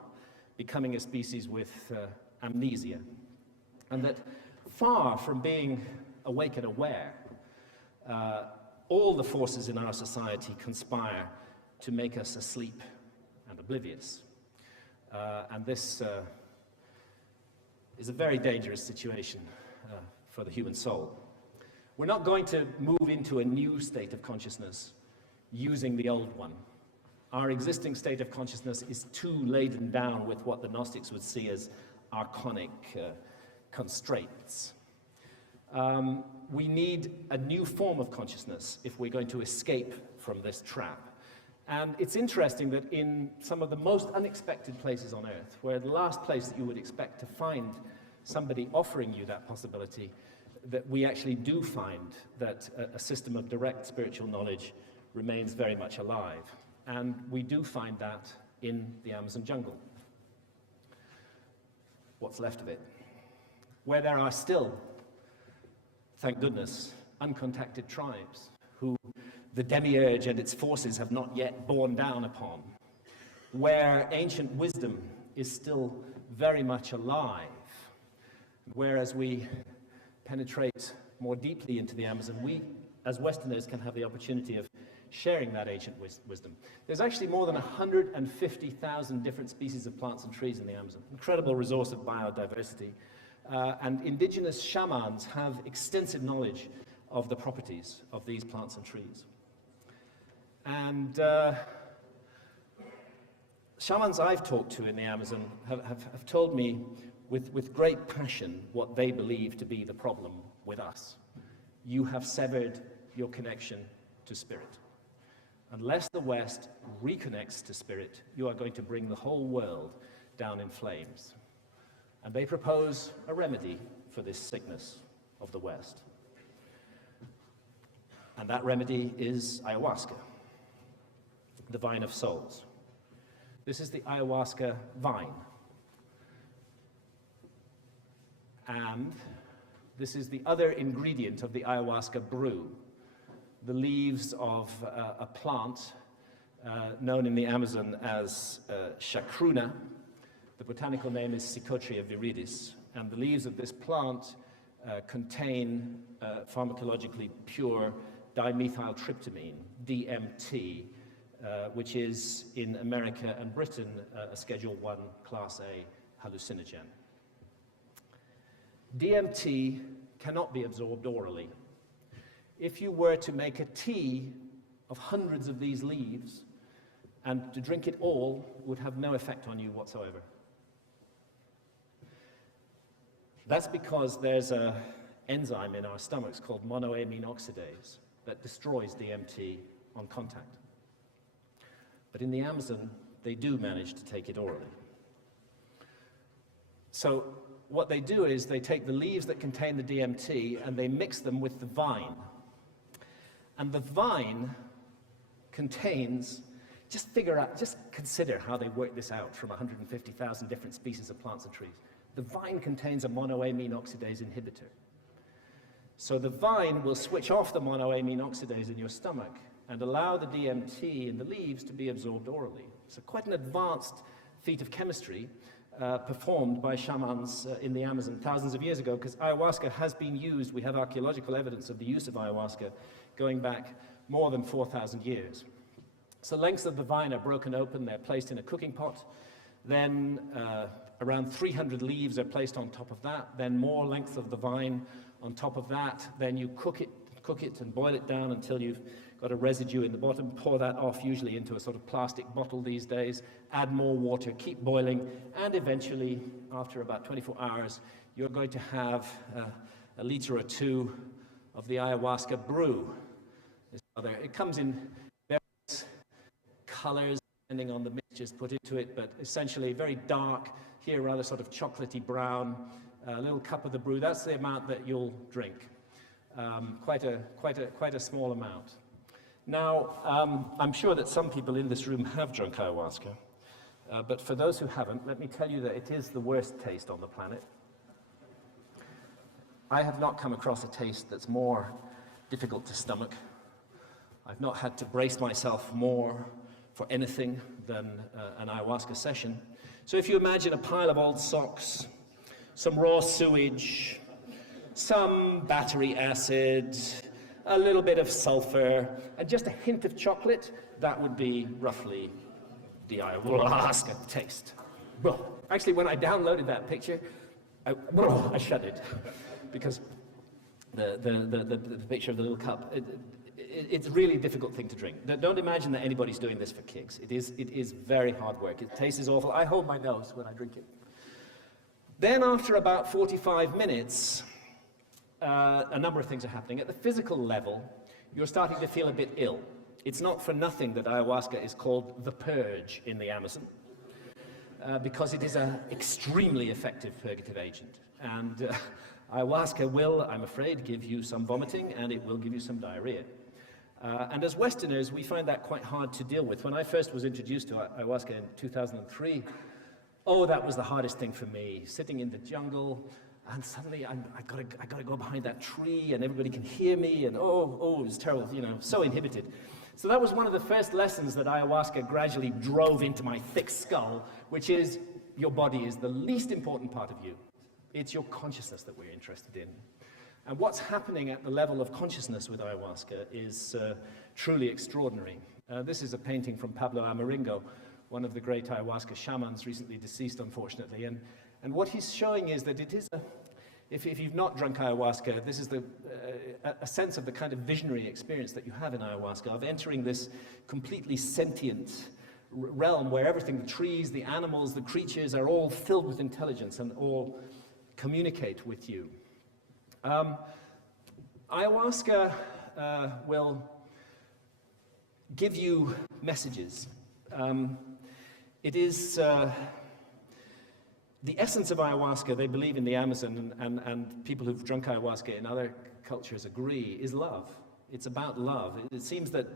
becoming a species with amnesia. And that far from being awake and aware, all the forces in our society conspire to make us asleep and oblivious. And this is a very dangerous situation for the human soul. We're not going to move into a new state of consciousness using the old one. Our existing state of consciousness is too laden down with what the Gnostics would see as archonic constraints. We need a new form of consciousness if we're going to escape from this trap. And it's interesting that in some of the most unexpected places on Earth, where the last place that you would expect to find somebody offering you that possibility, that we actually do find that a system of direct spiritual knowledge remains very much alive. And we do find that in the Amazon jungle. What's left of it? Where there are still, thank goodness, uncontacted tribes who the demiurge and its forces have not yet borne down upon. Where ancient wisdom is still very much alive. Whereas we penetrate more deeply into the Amazon, we, as Westerners, can have the opportunity of sharing that ancient wisdom. There's actually more than 150,000 different species of plants and trees in the Amazon. Incredible resource of biodiversity. And indigenous shamans have extensive knowledge of the properties of these plants and trees. And Shamans I've talked to in the Amazon have told me with great passion what they believe to be the problem with us. You have severed your connection to spirit. Unless the West reconnects to spirit, you are going to bring the whole world down in flames. And they propose a remedy for this sickness of the West. And that remedy is ayahuasca, the vine of souls. This is the ayahuasca vine. And this is the other ingredient of the ayahuasca brew, the leaves of a plant known in the Amazon as chacruna. The botanical name is Psychotria viridis, and the leaves of this plant contain pharmacologically pure dimethyltryptamine, DMT, which is in America and Britain a Schedule 1 Class A hallucinogen. DMT cannot be absorbed orally. If you were to make a tea of hundreds of these leaves and to drink it all, it would have no effect on you whatsoever. That's because there's an enzyme in our stomachs called monoamine oxidase that destroys DMT on contact. But in the Amazon, they do manage to take it orally. So what they do is they take the leaves that contain the DMT and they mix them with the vine. And the vine contains, just consider how they work this out from 150,000 different species of plants and trees. The vine contains a monoamine oxidase inhibitor. So the vine will switch off the monoamine oxidase in your stomach and allow the DMT in the leaves to be absorbed orally. So quite an advanced feat of chemistry performed by shamans in the Amazon thousands of years ago, because ayahuasca has been used. We have archaeological evidence of the use of ayahuasca going back more than 4,000 years. So lengths of the vine are broken open, they're placed in a cooking pot, then around 300 leaves are placed on top of that, then more length of the vine on top of that, then you cook it and boil it down until you've got a residue in the bottom, pour that off, usually into a sort of plastic bottle these days, add more water, keep boiling, and eventually, after about 24 hours, you're going to have a liter or two of the ayahuasca brew. It comes in various colors, depending on the mixtures put into it, but essentially very dark, here rather sort of chocolatey brown, a little cup of the brew. That's the amount that you'll drink. Quite a small amount. Now, I'm sure that some people in this room have drunk ayahuasca, but for those who haven't, let me tell you that it is the worst taste on the planet. I have not come across a taste that's more difficult to stomach. I've not had to brace myself more for anything than an ayahuasca session. So if you imagine a pile of old socks, some raw sewage, some battery acid, a little bit of sulfur, and just a hint of chocolate, that would be roughly the ayahuasca taste. Actually, when I downloaded that picture, I shuddered, because the picture of the little cup, it's a really difficult thing to drink. Don't imagine that anybody's doing this for kicks. It is very hard work. It tastes awful. I hold my nose when I drink it. Then after about 45 minutes, a number of things are happening. At the physical level, you're starting to feel a bit ill. It's not for nothing that ayahuasca is called the purge in the Amazon, because it is an extremely effective purgative agent. And ayahuasca will, I'm afraid, give you some vomiting, and it will give you some diarrhea. And as Westerners, we find that quite hard to deal with. When I first was introduced to ayahuasca in 2003, that was the hardest thing for me, sitting in the jungle, and suddenly I gotta go behind that tree, and everybody can hear me, and it was terrible, so inhibited. So that was one of the first lessons that ayahuasca gradually drove into my thick skull, which is your body is the least important part of you. It's your consciousness that we're interested in. And what's happening at the level of consciousness with ayahuasca is truly extraordinary. This is a painting from Pablo Amaringo, one of the great ayahuasca shamans, recently deceased, unfortunately. And what he's showing is that it is if you've not drunk ayahuasca, this is a sense of the kind of visionary experience that you have in ayahuasca, of entering this completely sentient, realm where everything, the trees, the animals, the creatures are all filled with intelligence and all communicate with you. Ayahuasca will give you messages. It is the essence of ayahuasca, they believe in the Amazon, and people who've drunk ayahuasca in other cultures agree, is love. It's about love. It seems that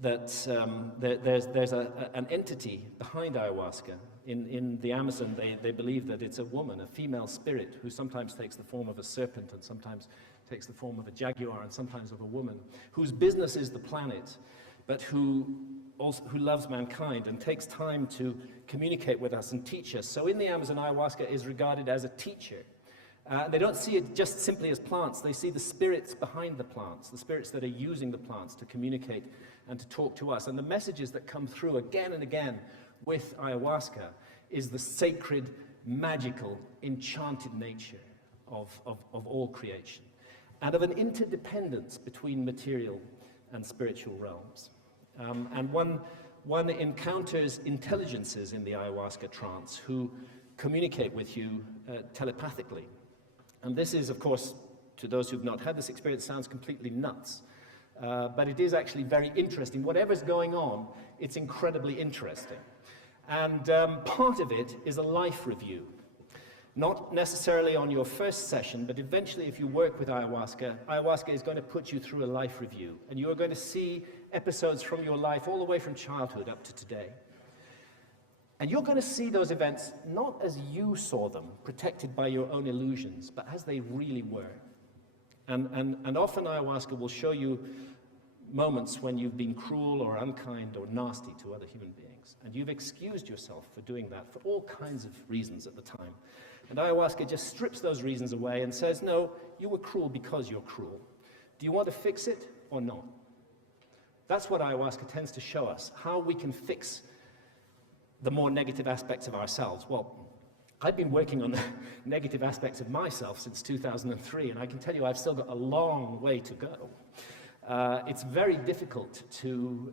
there's an entity behind ayahuasca. In the Amazon, they believe that it's a woman, a female spirit, who sometimes takes the form of a serpent and sometimes takes the form of a jaguar and sometimes of a woman, whose business is the planet, but who loves mankind and takes time to communicate with us and teach us. So in the Amazon, ayahuasca is regarded as a teacher. They don't see it just simply as plants. They see the spirits behind the plants, the spirits that are using the plants to communicate and to talk to us. And the messages that come through again and again with ayahuasca is the sacred, magical, enchanted nature of all creation, and of an interdependence between material and spiritual realms. And one encounters intelligences in the ayahuasca trance who communicate with you telepathically. And this is, of course, to those who've not had this experience, sounds completely nuts. But it is actually very interesting. Whatever's going on, it's incredibly interesting. And part of it is a life review. Not necessarily on your first session, but eventually if you work with ayahuasca, ayahuasca is going to put you through a life review. And you are going to see episodes from your life all the way from childhood up to today. And you're going to see those events not as you saw them, protected by your own illusions, but as they really were. And often ayahuasca will show you moments when you've been cruel or unkind or nasty to other human beings. And you've excused yourself for doing that for all kinds of reasons at the time. And ayahuasca just strips those reasons away and says, no, you were cruel because you're cruel. Do you want to fix it or not? That's what ayahuasca tends to show us, how we can fix the more negative aspects of ourselves. Well, I've been working on the negative aspects of myself since 2003, and I can tell you I've still got a long way to go. It's very difficult to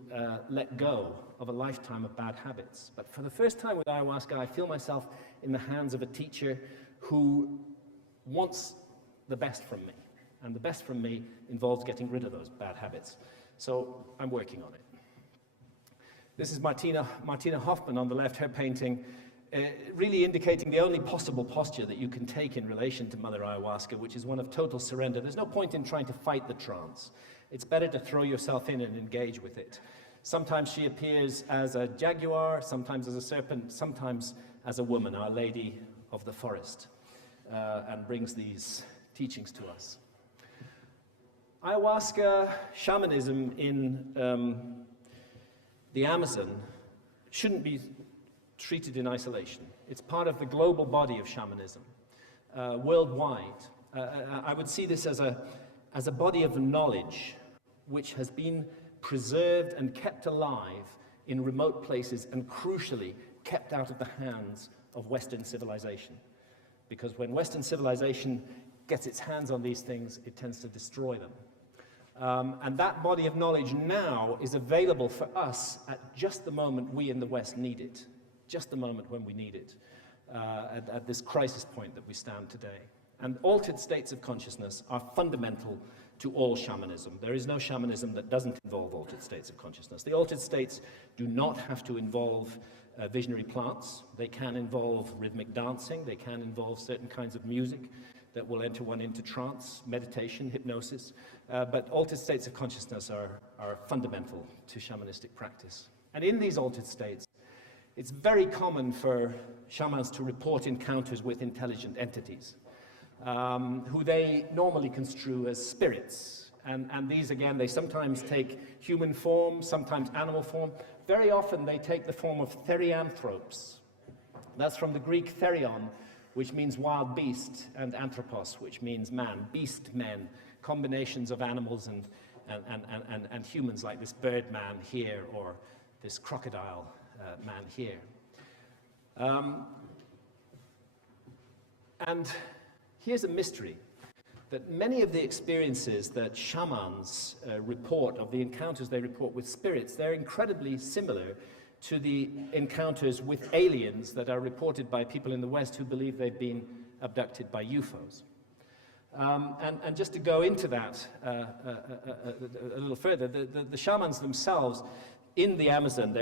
let go of a lifetime of bad habits. But for the first time with ayahuasca, I feel myself in the hands of a teacher who wants the best from me. And the best from me involves getting rid of those bad habits. So I'm working on it. This is Martina Hoffman on the left, her painting, really indicating the only possible posture that you can take in relation to Mother Ayahuasca, which is one of total surrender. There's no point in trying to fight the trance. It's better to throw yourself in and engage with it. Sometimes she appears as a jaguar, sometimes as a serpent, sometimes as a woman, Our Lady of the Forest, and brings these teachings to us. Ayahuasca, shamanism in the Amazon shouldn't be treated in isolation. It's part of the global body of shamanism, worldwide. I would see this as a body of knowledge which has been preserved and kept alive in remote places and crucially kept out of the hands of Western civilization. Because when Western civilization gets its hands on these things, it tends to destroy them. And that body of knowledge now is available for us at just the moment we in the West need it, just the moment when we need it, at this crisis point that we stand today. And altered states of consciousness are fundamental to all shamanism. There is no shamanism that doesn't involve altered states of consciousness. The altered states do not have to involve visionary plants. They can involve rhythmic dancing. They can involve certain kinds of music that will enter one into trance, meditation, hypnosis. But altered states of consciousness are fundamental to shamanistic practice. And in these altered states, it's very common for shamans to report encounters with intelligent entities, who they normally construe as spirits. And these, again, they sometimes take human form, sometimes animal form. Very often they take the form of therianthropes. That's from the Greek therion, which means wild beast, and anthropos, which means man, beast men, combinations of animals and humans, like this bird man here or this crocodile man here. And here's a mystery. that many of the experiences that shamans report, of the encounters they report with spirits, they're incredibly similar to the encounters with aliens that are reported by people in the West who believe they've been abducted by UFOs. And just to go into that a little further, the shamans themselves, in the Amazon,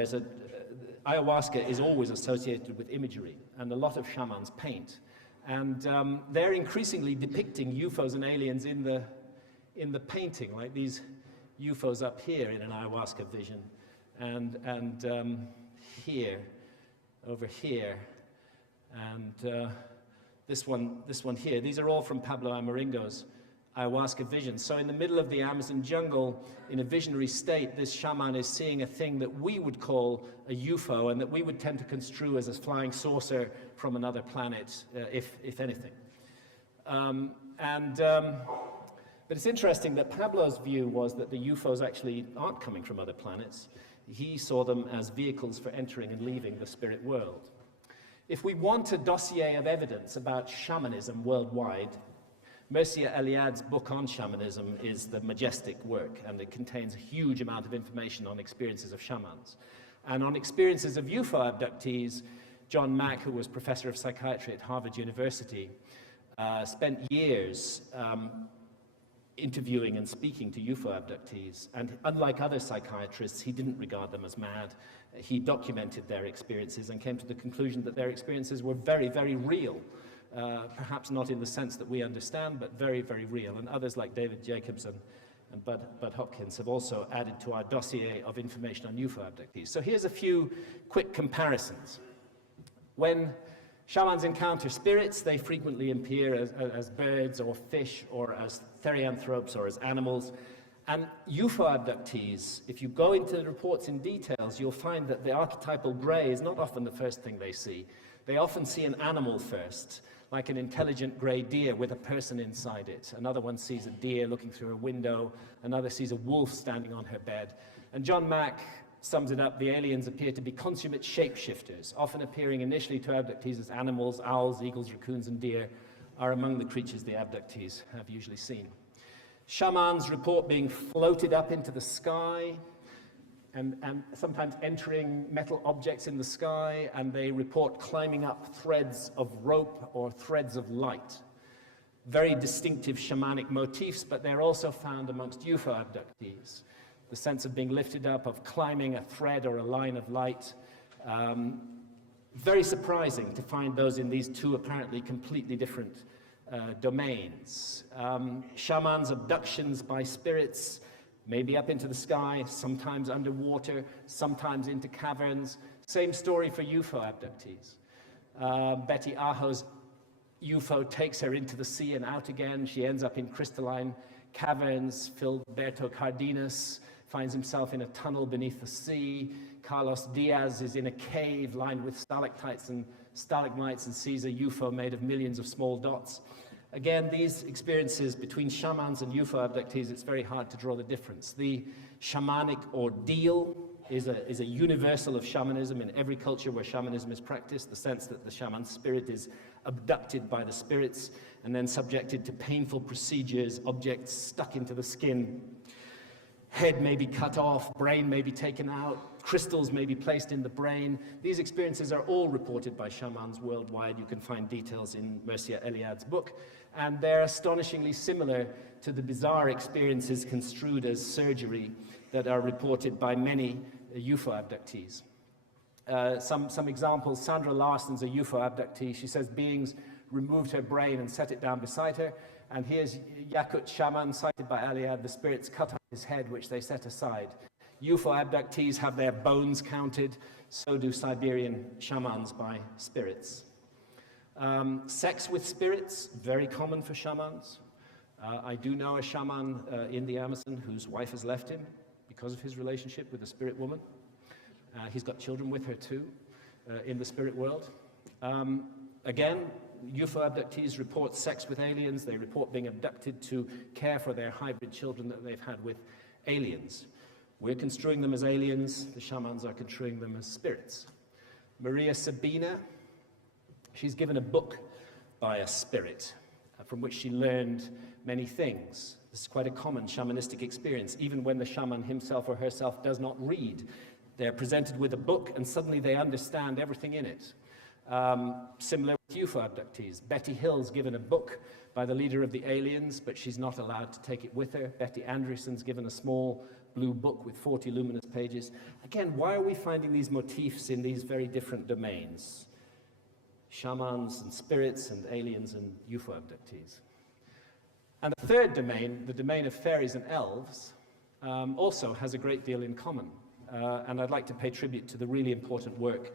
ayahuasca is always associated with imagery, and a lot of shamans paint. And they're increasingly depicting UFOs and aliens in the painting, like these UFOs up here in an ayahuasca vision, and here, over here, and this one here. These are all from Pablo Amaringo's ayahuasca visions. So in the middle of the Amazon jungle, in a visionary state, this shaman is seeing a thing that we would call a UFO and that we would tend to construe as a flying saucer from another planet, if anything. But it's interesting that Pablo's view was that the UFOs actually aren't coming from other planets. He saw them as vehicles for entering and leaving the spirit world. If we want a dossier of evidence about shamanism worldwide, Mircea Eliade's book on shamanism is the majestic work, and it contains a huge amount of information on experiences of shamans. And on experiences of UFO abductees, John Mack, who was professor of psychiatry at Harvard University, spent years interviewing and speaking to UFO abductees. And unlike other psychiatrists, he didn't regard them as mad. He documented their experiences and came to the conclusion that their experiences were very, very real. Perhaps not in the sense that we understand, but very, very real. And others like David Jacobson and Bud Hopkins have also added to our dossier of information on UFO abductees. So here's a few quick comparisons. When shamans encounter spirits, they frequently appear as birds or fish or as therianthropes or as animals. And UFO abductees, if you go into the reports in details, you'll find that the archetypal grey is not often the first thing they see. They often see an animal first, like an intelligent grey deer with a person inside it. Another one sees a deer looking through a window. Another sees a wolf standing on her bed. And John Mack sums it up: the aliens appear to be consummate shapeshifters, often appearing initially to abductees as animals. Owls, eagles, raccoons, and deer are among the creatures the abductees have usually seen. Shamans report being floated up into the sky and sometimes entering metal objects in the sky, and they report climbing up threads of rope or threads of light. Very distinctive shamanic motifs, but they're also found amongst UFO abductees. The sense of being lifted up, of climbing a thread or a line of light. Very surprising to find those in these two apparently completely different domains. Shamans' abductions by spirits, maybe up into the sky, sometimes underwater, sometimes into caverns. Same story for UFO abductees. Betty Aho's UFO takes her into the sea and out again. She ends up in crystalline caverns. Filberto Cardenas finds himself in a tunnel beneath the sea. Carlos Diaz is in a cave lined with stalactites and stalagmites and sees a UFO made of millions of small dots. Again, these experiences between shamans and UFO abductees, it's very hard to draw the difference. The shamanic ordeal is a universal of shamanism in every culture where shamanism is practiced, the sense that the shaman's spirit is abducted by the spirits and then subjected to painful procedures, objects stuck into the skin. Head may be cut off, brain may be taken out, crystals may be placed in the brain. These experiences are all reported by shamans worldwide. You can find details in Mircea Eliade's book. And they're astonishingly similar to the bizarre experiences construed as surgery that are reported by many UFO abductees. Some examples: Sandra Larson's a UFO abductee. She says beings removed her brain and set it down beside her. And here's Yakut shaman, cited by Eliade. The spirits cut off his head, which they set aside. UFO abductees have their bones counted. So do Siberian shamans by spirits. Sex with spirits, very common for shamans. I do know a shaman in the Amazon whose wife has left him because of his relationship with a spirit woman. He's got children with her too, in the spirit world. Again, UFO abductees report sex with aliens. They report being abducted to care for their hybrid children that they've had with aliens. We're construing them as aliens. The shamans are construing them as spirits. Maria Sabina, she's given a book by a spirit. from which she learned many things. This is quite a common shamanistic experience, even when the shaman himself or herself does not read. They're presented with a book and suddenly they understand everything in it. Similar with UFO abductees. Betty Hill's given a book by the leader of the aliens, but she's not allowed to take it with her. Betty Anderson's given a small blue book with 40 luminous pages. Again, why are we finding these motifs in these very different domains? Shamans and spirits and aliens and UFO abductees. And the third domain, the domain of fairies and elves, also has a great deal in common. And I'd like to pay tribute to the really important work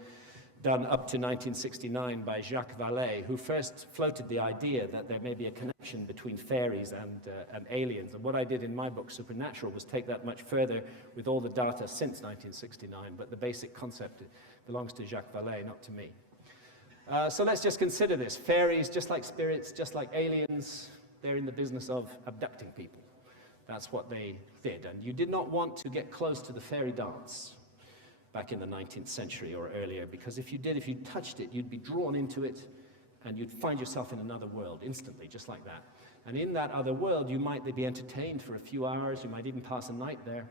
done up to 1969 by Jacques Vallée, who first floated the idea that there may be a connection between fairies and aliens. And what I did in my book, Supernatural, was take that much further with all the data since 1969, but the basic concept belongs to Jacques Vallée, not to me. So let's just consider this. Fairies, just like spirits, just like aliens, they're in the business of abducting people. That's what they did. And you did not want to get close to the fairy dance back in the 19th century or earlier, because if you did, if you touched it, you'd be drawn into it and you'd find yourself in another world instantly, just like that. And in that other world, you might be entertained for a few hours, you might even pass a night there.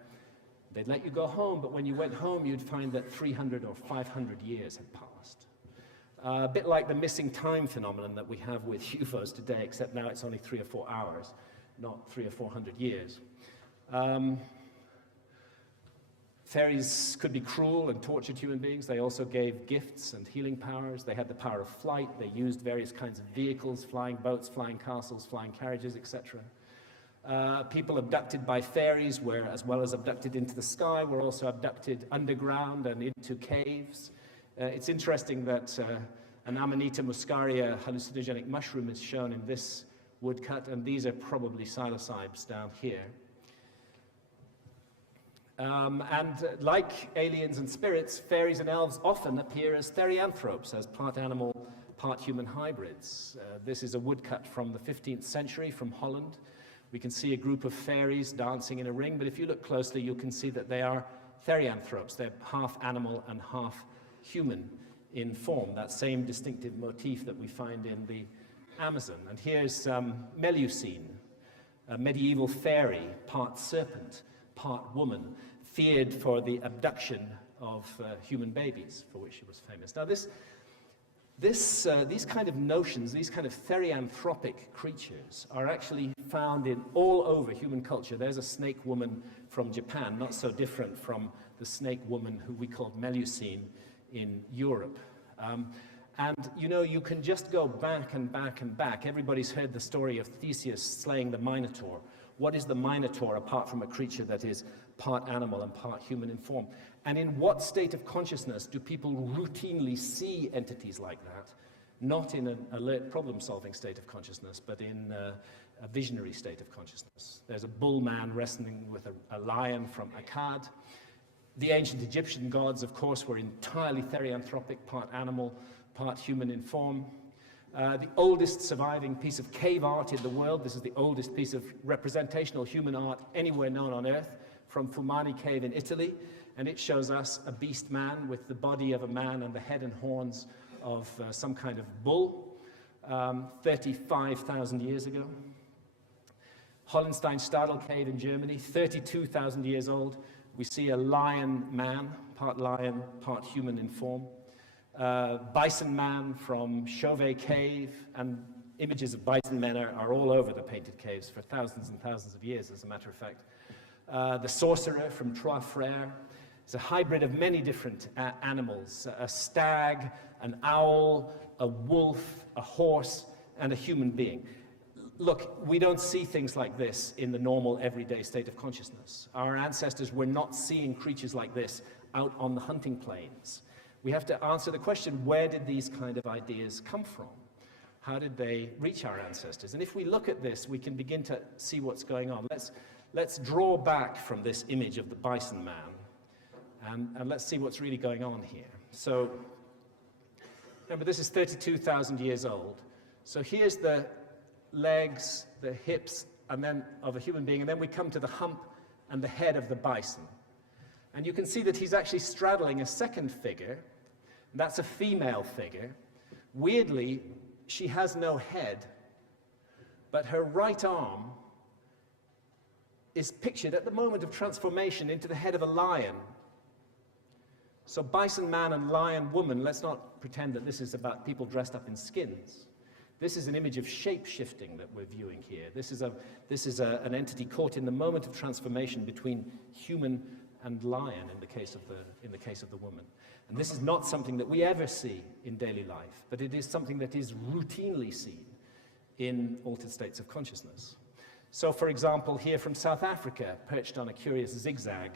They'd let you go home, but when you went home, you'd find that 300 or 500 years had passed. A bit like the missing time phenomenon that we have with UFOs today, except now it's only 3 or 4 hours, not 300 or 400 years. Fairies could be cruel and tortured human beings. They also gave gifts and healing powers. They had the power of flight. They used various kinds of vehicles, flying boats, flying castles, flying carriages, etc. People abducted by fairies were, as well as abducted into the sky, were also abducted underground and into caves. It's interesting that an Amanita muscaria hallucinogenic mushroom is shown in this woodcut, and these are probably psilocybes down here. And like aliens and spirits, fairies and elves often appear as therianthropes, as part animal, part human hybrids. This is a woodcut from the 15th century from Holland. We can see a group of fairies dancing in a ring, but if you look closely, you can see that they are therianthropes. They're half animal and half human in form, that same distinctive motif that we find in the Amazon. And here's Melusine, a medieval fairy, part serpent, part woman, feared for the abduction of human babies, for which she was famous. Now these kind of notions, these kind of therianthropic creatures are actually found in all over human culture. There's a snake woman from Japan, not so different from the snake woman who we called Melusine in Europe. And you know, you can just go back and back and back. Everybody's heard the story of Theseus slaying the Minotaur. What is the Minotaur apart from a creature that is part animal and part human in form? And in what state of consciousness do people routinely see entities like that? Not in an alert problem-solving state of consciousness, but in a visionary state of consciousness. There's a bull man wrestling with a lion from Akkad. The ancient Egyptian gods, of course, were entirely therianthropic, part animal, part human in form. The oldest surviving piece of cave art in the world, this is the oldest piece of representational human art anywhere known on Earth, from Fumani Cave in Italy, and it shows us a beast man with the body of a man and the head and horns of some kind of bull, 35,000 years ago. Hollenstein-Stadel Cave in Germany, 32,000 years old. We see a lion man, part human in form. Bison man from Chauvet Cave, and images of bison men are all over the painted caves for thousands and thousands of years, as a matter of fact. The sorcerer from Trois Frères is a hybrid of many different animals, a stag, an owl, a wolf, a horse, and a human being. Look, we don't see things like this in the normal everyday state of consciousness. Our ancestors were not seeing creatures like this out on the hunting plains. We have to answer the question, where did these kind of ideas come from? How did they reach our ancestors? And if we look at this, we can begin to see what's going on. Let's draw back from this image of the bison man, and let's see what's really going on here. So, remember, this is 32,000 years old. So here's the legs, the hips, and then of a human being, and then we come to the hump and the head of the bison. And you can see that he's actually straddling a second figure. That's a female figure. Weirdly, she has no head. but her right arm is pictured at the moment of transformation into the head of a lion. So bison man and lion woman, let's not pretend that this is about people dressed up in skins. This is an image of shape-shifting that we're viewing here. This is an entity caught in the moment of transformation between human and lion in the case of the woman. And this is not something that we ever see in daily life, but it is something that is routinely seen in altered states of consciousness. So, for example, here from South Africa, perched on a curious zigzag,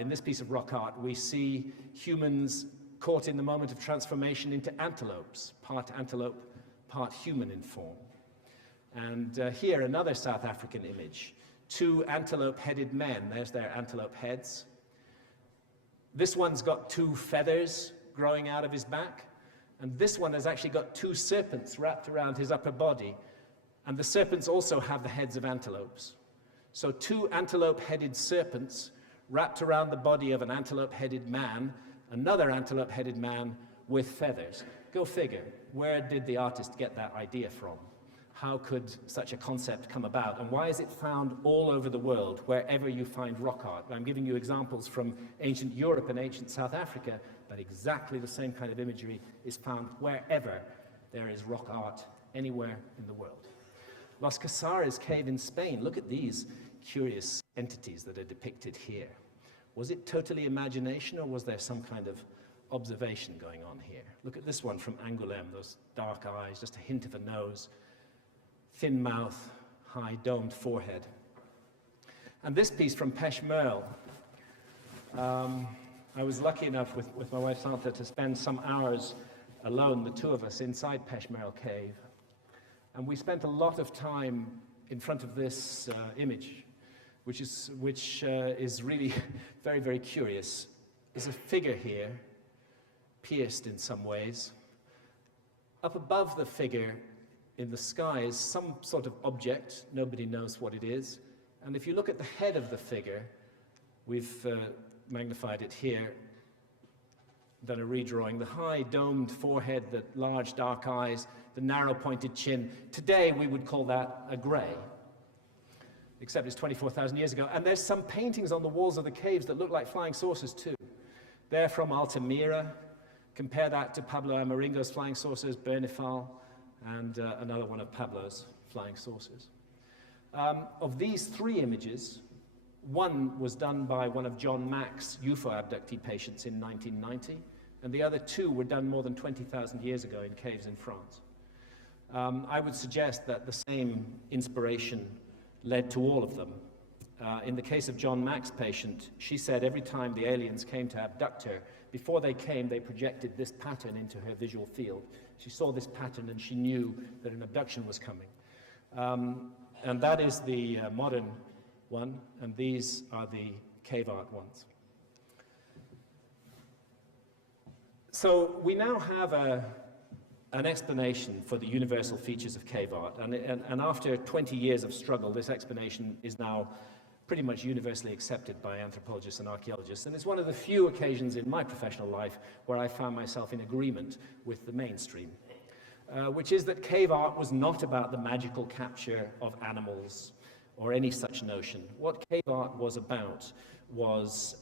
in this piece of rock art, we see humans caught in the moment of transformation into antelopes, part antelope, part human in form. And here, another South African image, two antelope-headed men. There's their antelope heads. This one's got two feathers growing out of his back, and this one has actually got two serpents wrapped around his upper body, and the serpents also have the heads of antelopes. So two antelope-headed serpents wrapped around the body of an antelope-headed man, another antelope-headed man with feathers. Go figure, where did the artist get that idea from? How could such a concept come about? And why is it found all over the world, wherever you find rock art? I'm giving you examples from ancient Europe and ancient South Africa, but exactly the same kind of imagery is found wherever there is rock art, anywhere in the world. Las Casares cave in Spain, look at these curious entities that are depicted here. Was it totally imagination, or was there some kind of observation going on here? Look at this one from Angoulême, those dark eyes, just a hint of a nose, thin mouth, high domed forehead. And this piece from Peshmerl, I was lucky enough with my wife Santa to spend some hours alone, the two of us, inside Peshmerl cave. And we spent a lot of time in front of this image, which is really very, very curious. There's a figure here, pierced in some ways. Up above the figure in the sky is some sort of object, nobody knows what it is. And if you look at the head of the figure, we've magnified it here, done a redrawing, the high domed forehead, the large dark eyes, the narrow pointed chin. Today we would call that a grey, except it's 24,000 years ago. And there's some paintings on the walls of the caves that look like flying saucers too. They're from Altamira. Compare that to Pablo Amaringo's flying saucers, Bernifal, and another one of Pablo's flying saucers. Of these three images, one was done by one of John Mack's UFO abductee patients in 1990, and the other two were done more than 20,000 years ago in caves in France. I would suggest that the same inspiration led to all of them. In the case of John Mack's patient, she said every time the aliens came to abduct her, before they came, they projected this pattern into her visual field. She saw this pattern and she knew that an abduction was coming. And that is the modern one, and these are the cave art ones. So we now have an explanation for the universal features of cave art, and after 20 years of struggle, this explanation is now pretty much universally accepted by anthropologists and archaeologists, and it's one of the few occasions in my professional life where I found myself in agreement with the mainstream, which is that cave art was not about the magical capture of animals or any such notion. What cave art was about was,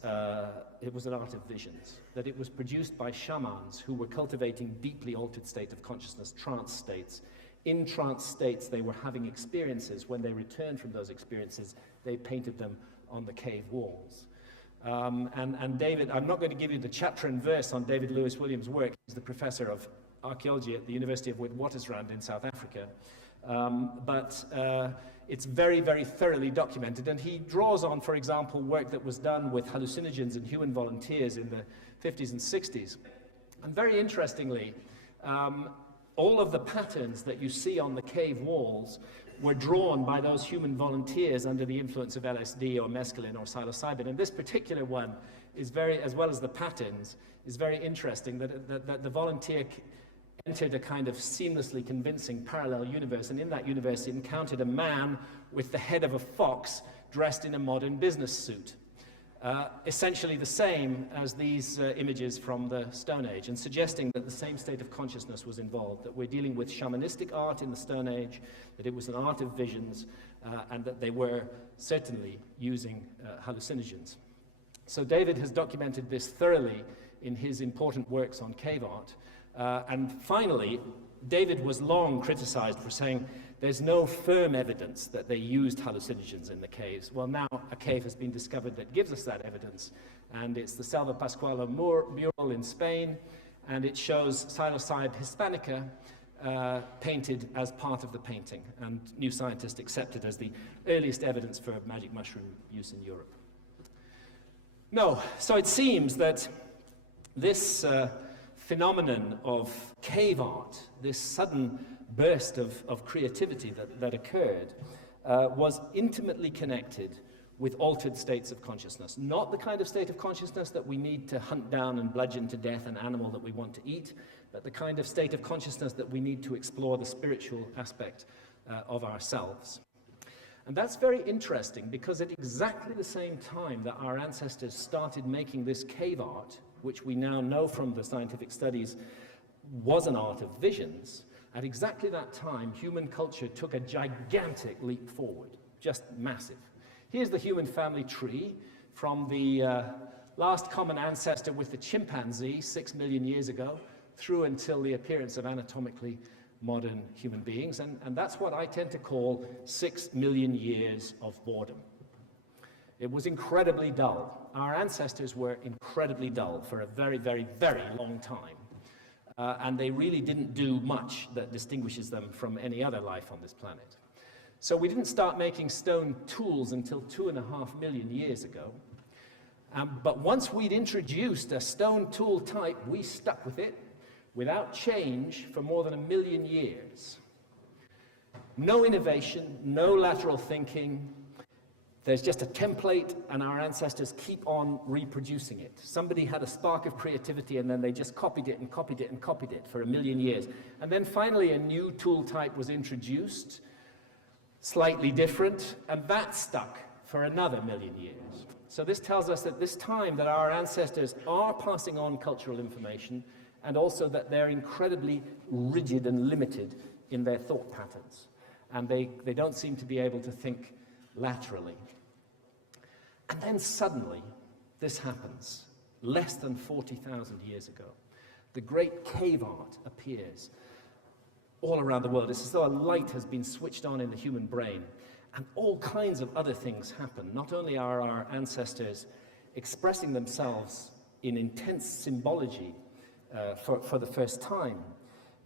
it was an art of visions, that it was produced by shamans who were cultivating deeply altered state of consciousness, trance states. In trance states, they were having experiences. When they returned from those experiences, they painted them on the cave walls. And David, I'm not going to give you the chapter and verse on David Lewis Williams' work. He's the professor of archaeology at the University of Witwatersrand in South Africa. But it's very, very thoroughly documented. And he draws on, for example, work that was done with hallucinogens and human volunteers in the 50s and 60s. And very interestingly, all of the patterns that you see on the cave walls were drawn by those human volunteers under the influence of LSD or mescaline or psilocybin. And this particular one is very, as well as the patterns, is very interesting that the volunteer entered a kind of seamlessly convincing parallel universe, and in that universe he encountered a man with the head of a fox dressed in a modern business suit. essentially the same as these images from the Stone Age, and suggesting that the same state of consciousness was involved, that we're dealing with shamanistic art in the Stone Age, that it was an art of visions, and that they were certainly using hallucinogens. So David has documented this thoroughly in his important works on cave art. And finally, David was long criticized for saying there's no firm evidence that they used hallucinogens in the caves. Well, now a cave has been discovered that gives us that evidence, and it's the Selva Pascuala mural in Spain, and it shows psilocybe hispanica painted as part of the painting, and New Scientist accepted as the earliest evidence for magic mushroom use in Europe. No, so it seems that this phenomenon of cave art, this sudden burst of creativity that occurred, was intimately connected with altered states of consciousness. Not the kind of state of consciousness that we need to hunt down and bludgeon to death an animal that we want to eat, but the kind of state of consciousness that we need to explore the spiritual aspect of ourselves. And that's very interesting, because at exactly the same time that our ancestors started making this cave art, which we now know from the scientific studies was an art of visions, at exactly that time, human culture took a gigantic leap forward, just massive. Here's the human family tree from the last common ancestor with the chimpanzee 6 million years ago, through until the appearance of anatomically modern human beings, and that's what I tend to call 6 million years of boredom. It was incredibly dull. Our ancestors were incredibly dull for a very, very, very long time. And they really didn't do much that distinguishes them from any other life on this planet. So we didn't start making stone tools until 2.5 million years ago. But once we'd introduced a stone tool type, we stuck with it without change for more than 1 million years. No innovation, no lateral thinking. There's just a template, and our ancestors keep on reproducing it. Somebody had a spark of creativity, and then they just copied it and copied it and copied it for 1 million years. And then finally a new tool type was introduced, slightly different, and that stuck for another 1 million years. So this tells us at this time that our ancestors are passing on cultural information, and also that they're incredibly rigid and limited in their thought patterns. And they don't seem to be able to think laterally. And then suddenly, this happens, less than 40,000 years ago. The great cave art appears all around the world. It's as though a light has been switched on in the human brain, and all kinds of other things happen. Not only are our ancestors expressing themselves in intense symbology for the first time,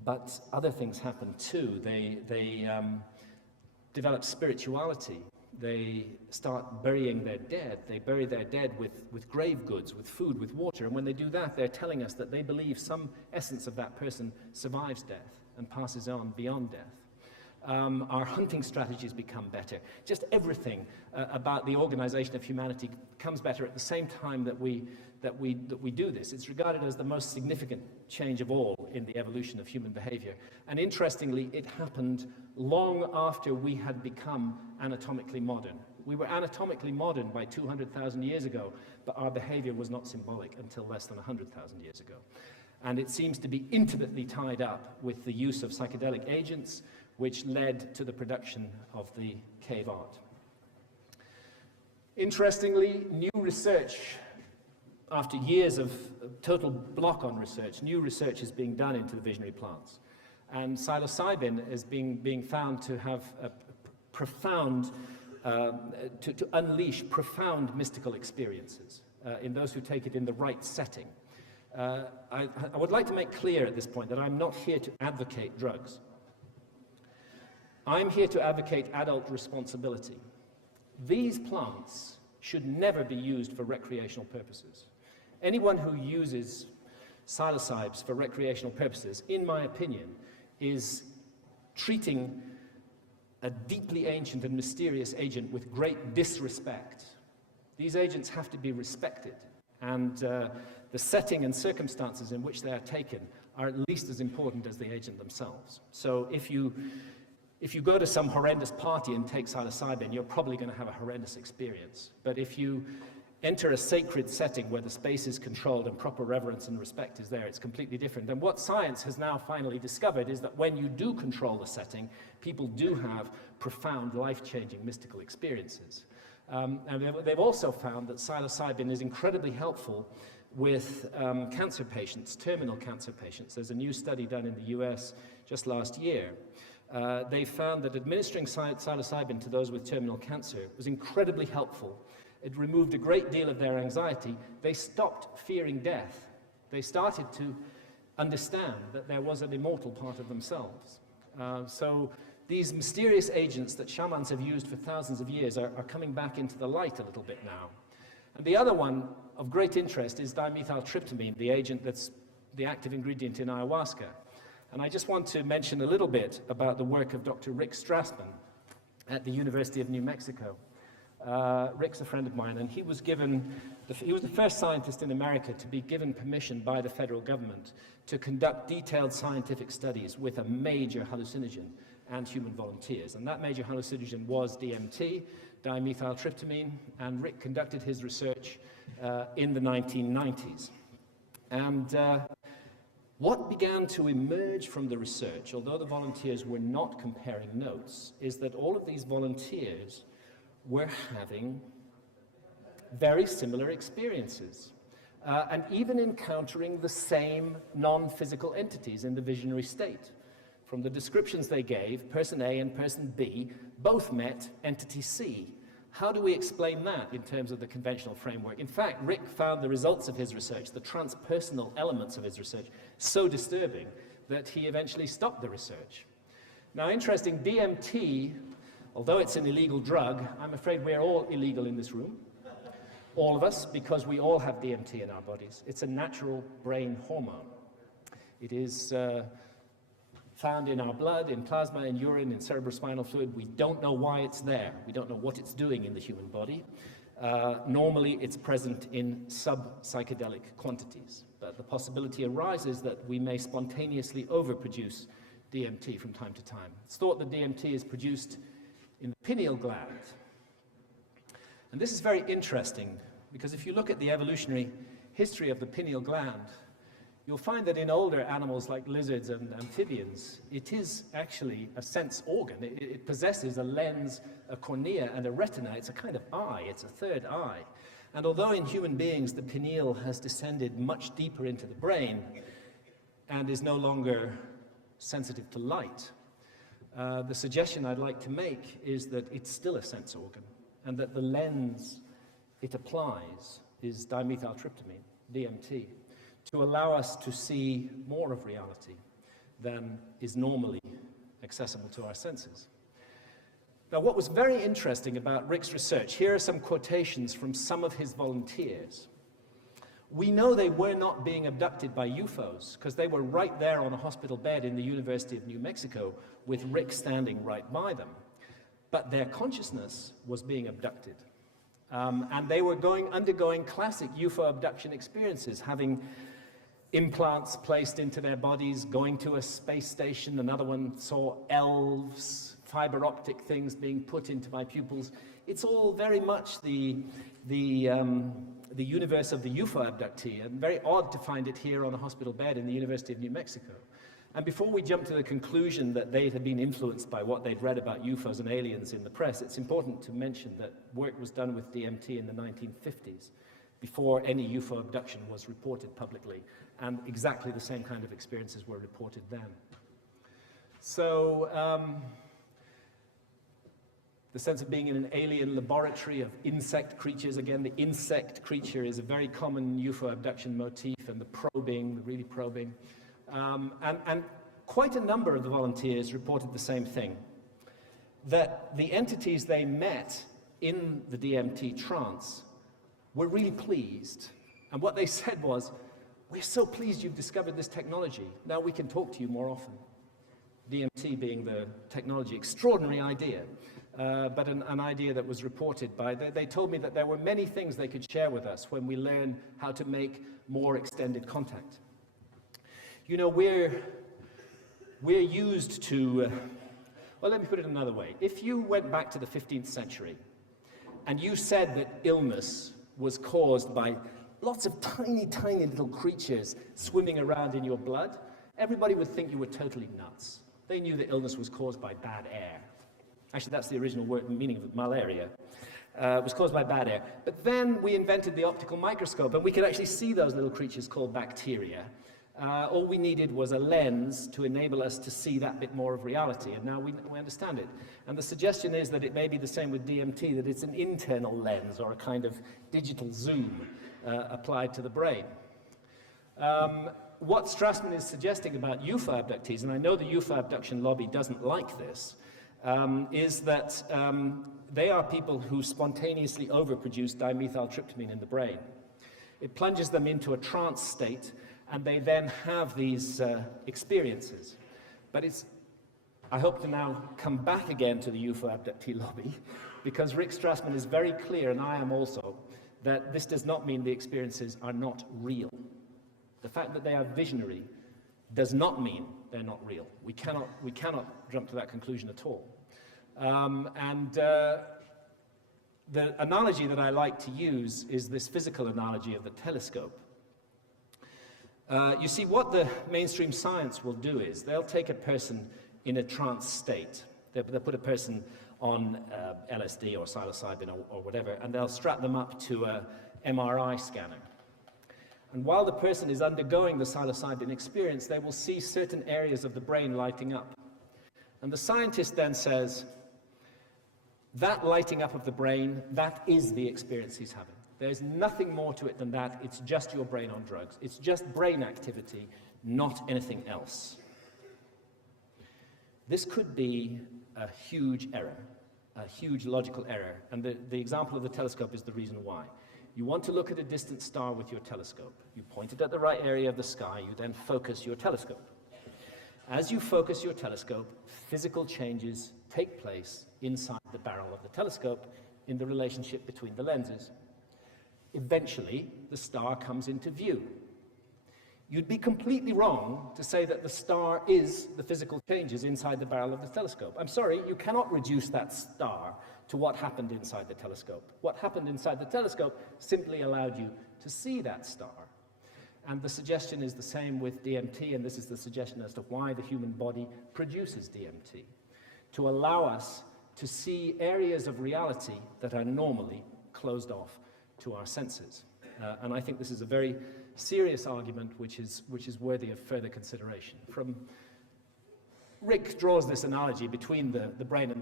but other things happen too. They develop spirituality. They start burying their dead. They bury their dead with grave goods, with food, with water. And when they do that, they're telling us that they believe some essence of that person survives death and passes on beyond death. Our hunting strategies become better. Just everything about the organization of humanity becomes better at the same time that we do this. It's regarded as the most significant change of all in the evolution of human behavior. And interestingly, it happened long after we had become anatomically modern. We were anatomically modern by 200,000 years ago, but our behavior was not symbolic until less than 100,000 years ago. And it seems to be intimately tied up with the use of psychedelic agents, which led to the production of the cave art. Interestingly, new research, after years of total block on research, new research is being done into the visionary plants. And psilocybin is being found to have a profound, to unleash profound mystical experiences in those who take it in the right setting. I would like to make clear at this point that I'm not here to advocate drugs. I'm here to advocate adult responsibility. These plants should never be used for recreational purposes. Anyone who uses psilocybes for recreational purposes, in my opinion, is treating a deeply ancient and mysterious agent with great disrespect. These agents have to be respected, and the setting and circumstances in which they are taken are at least as important as the agent themselves. So if you go to some horrendous party and take psilocybin, you're probably going to have a horrendous experience. But if you enter a sacred setting where the space is controlled and proper reverence and respect is there, it's completely different. And what science has now finally discovered is that when you do control the setting, people do have profound, life-changing mystical experiences. And they've also found that psilocybin is incredibly helpful with cancer patients, terminal cancer patients. There's a new study done in the US just last year. They found that administering psilocybin to those with terminal cancer was incredibly helpful. It removed a great deal of their anxiety. They stopped fearing death. They started to understand that there was an immortal part of themselves. So these mysterious agents that shamans have used for thousands of years are coming back into the light a little bit now. And the other one of great interest is dimethyltryptamine, the agent that's the active ingredient in ayahuasca. And I just want to mention a little bit about the work of Dr. Rick Strassman at the University of New Mexico. Rick's a friend of mine, and he was the first scientist in America to be given permission by the federal government to conduct detailed scientific studies with a major hallucinogen and human volunteers. And that major hallucinogen was DMT, dimethyltryptamine, and Rick conducted his research in the 1990s. And what began to emerge from the research, although the volunteers were not comparing notes, is that all of these volunteers were having very similar experiences, and even encountering the same non-physical entities in the visionary state. From the descriptions they gave, person A and person B both met entity C. How do we explain that in terms of the conventional framework? In fact, Rick found the results of his research, the transpersonal elements of his research, so disturbing that he eventually stopped the research. Now, interesting, DMT, although it's an illegal drug, I'm afraid we're all illegal in this room. All of us, because we all have DMT in our bodies. It's a natural brain hormone. It is found in our blood, in plasma, in urine, in cerebrospinal fluid. We don't know why it's there. We don't know what it's doing in the human body. Normally, it's present in sub-psychedelic quantities. But the possibility arises that we may spontaneously overproduce DMT from time to time. It's thought that DMT is produced in the pineal gland. And this is very interesting, because if you look at the evolutionary history of the pineal gland, you'll find that in older animals like lizards and amphibians, it is actually a sense organ. It possesses a lens, a cornea, and a retina. It's a kind of eye. It's a third eye. And although in human beings the pineal has descended much deeper into the brain and is no longer sensitive to light, the suggestion I'd like to make is that it's still a sense organ, and that the lens it applies is dimethyltryptamine, DMT, to allow us to see more of reality than is normally accessible to our senses. Now, what was very interesting about Rick's research, here are some quotations from some of his volunteers. We know they were not being abducted by UFOs, because they were right there on a hospital bed in the University of New Mexico with Rick standing right by them. But their consciousness was being abducted. And they were undergoing classic UFO abduction experiences, having implants placed into their bodies, going to a space station. Another one saw elves, fiber optic things being put into my pupils. It's all very much the universe of the UFO abductee, and very odd to find it here on a hospital bed in the University of New Mexico. And before we jump to the conclusion that they had been influenced by what they'd read about UFOs and aliens in the press, it's important to mention that work was done with DMT in the 1950s, before any UFO abduction was reported publicly, and exactly the same kind of experiences were reported then. So, the sense of being in an alien laboratory of insect creatures. Again, the insect creature is a very common UFO abduction motif, and the probing, the really probing. And quite a number of the volunteers reported the same thing, that the entities they met in the DMT trance were really pleased. And what they said was, "We're so pleased you've discovered this technology. Now we can talk to you more often." DMT being the technology, extraordinary idea. But an idea that was reported by, they told me that there were many things they could share with us when we learn how to make more extended contact. You know, we're used to, well, let me put it another way. If you went back to the 15th century and you said that illness was caused by lots of tiny, tiny little creatures swimming around in your blood, everybody would think you were totally nuts. They knew the illness was caused by bad air. Actually, that's the original word meaning of it, malaria. It was caused by bad air. But then we invented the optical microscope, and we could actually see those little creatures called bacteria. All we needed was a lens to enable us to see that bit more of reality, and now we understand it. And the suggestion is that it may be the same with DMT, that it's an internal lens or a kind of digital zoom applied to the brain. What Strassman is suggesting about UFO abductees, and I know the UFO abduction lobby doesn't like this, is that they are people who spontaneously overproduce dimethyltryptamine in the brain. It plunges them into a trance state, and they then have these experiences. But I hope to now come back again to the UFO abductee lobby, because Rick Strassman is very clear, and I am also, that this does not mean the experiences are not real. The fact that they are visionary does not mean they're not real. We cannot jump to that conclusion at all. The analogy that I like to use is this physical analogy of the telescope. You see, what the mainstream science will do is they'll take a person in a trance state. They'll put a person on LSD or psilocybin or whatever, and they'll strap them up to a MRI scanner. And while the person is undergoing the psilocybin experience, they will see certain areas of the brain lighting up. And the scientist then says, that lighting up of the brain, that is the experience he's having. There's nothing more to it than that. It's just your brain on drugs. It's just brain activity, not anything else. This could be a huge error, a huge logical error. And the example of the telescope is the reason why. You want to look at a distant star with your telescope. You point it at the right area of the sky. You then focus your telescope. As you focus your telescope, physical changes take place inside the barrel of the telescope in the relationship between the lenses. Eventually, the star comes into view. You'd be completely wrong to say that the star is the physical changes inside the barrel of the telescope. I'm sorry, you cannot reduce that star to what happened inside the telescope. What happened inside the telescope simply allowed you to see that star. And the suggestion is the same with DMT, and this is the suggestion as to why the human body produces DMT, to allow us to see areas of reality that are normally closed off to our senses. And I think this is a very serious argument which is worthy of further consideration. Rick draws this analogy between the brain and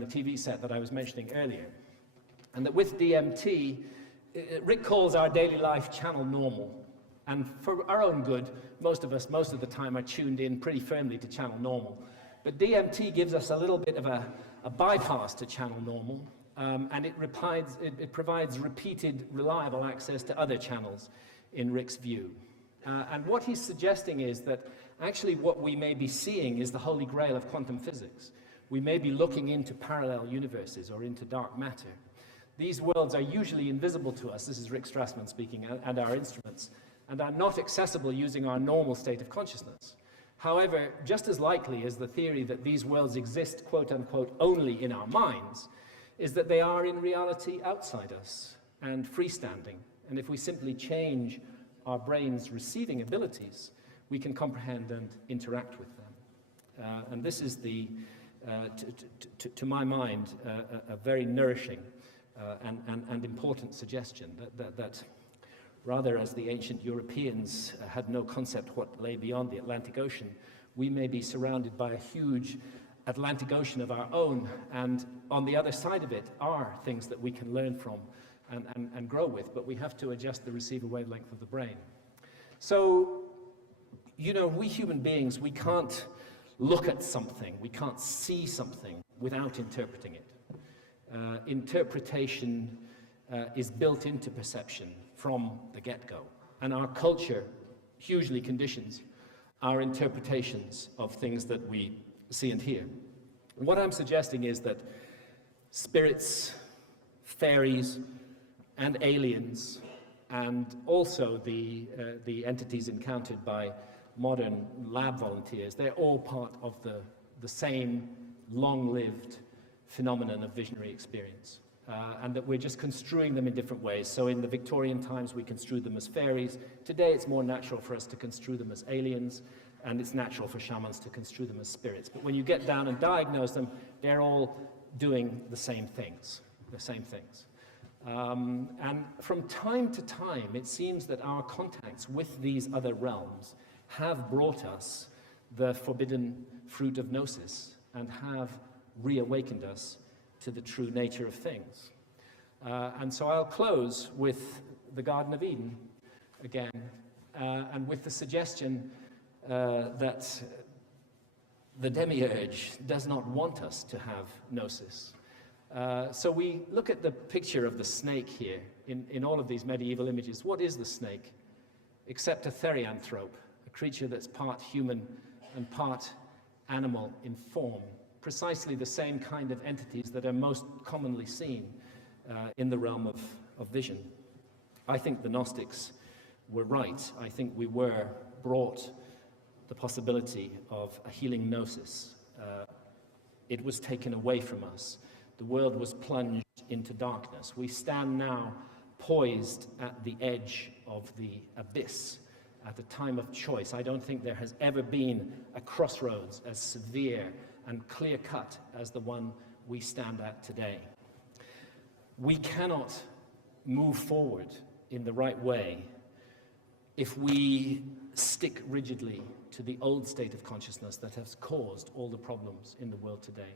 the TV set that I was mentioning earlier. And that with DMT, Rick calls our daily life channel normal. And for our own good, most of us, most of the time, are tuned in pretty firmly to channel normal. But DMT gives us a little bit of a bypass to channel normal, and it provides repeated, reliable access to other channels in Rick's view. And what he's suggesting is that actually what we may be seeing is the holy grail of quantum physics. We may be looking into parallel universes or into dark matter. These worlds are usually invisible to us, this is Rick Strassman speaking, and our instruments, and are not accessible using our normal state of consciousness. However, just as likely as the theory that these worlds exist, quote unquote, only in our minds, is that they are in reality outside us and freestanding. And if we simply change our brain's receiving abilities, we can comprehend and interact with them. And this is to my mind, a very nourishing and important suggestion that rather, as the ancient Europeans had no concept what lay beyond the Atlantic Ocean, we may be surrounded by a huge Atlantic Ocean of our own, and on the other side of it are things that we can learn from and grow with, but we have to adjust the receiver wavelength of the brain. So, you know, we human beings, we can't look at something, we can't see something without interpreting it. Interpretation is built into perception from the get-go, and our culture hugely conditions our interpretations of things that we see and hear. And what I'm suggesting is that spirits, fairies, and aliens, and also the entities encountered by modern lab volunteers, they're all part of the same long-lived phenomenon of visionary experience. and that we're just construing them in different ways. So in the Victorian times, we construed them as fairies. Today, it's more natural for us to construe them as aliens, and it's natural for shamans to construe them as spirits. But when you get down and diagnose them, they're all doing the same things, and from time to time, it seems that our contacts with these other realms have brought us the forbidden fruit of gnosis and have reawakened us to the true nature of things. And so I'll close with the Garden of Eden again, and with the suggestion that the demiurge does not want us to have gnosis. So we look at the picture of the snake here in all of these medieval images. What is the snake? Except a therianthrope, a creature that's part human and part animal in form. Precisely the same kind of entities that are most commonly seen in the realm of vision. I think the Gnostics were right. I think we were brought the possibility of a healing gnosis. It was taken away from us. The world was plunged into darkness. We stand now poised at the edge of the abyss at a time of choice. I don't think there has ever been a crossroads as severe and clear-cut as the one we stand at today. We cannot move forward in the right way if we stick rigidly to the old state of consciousness that has caused all the problems in the world today.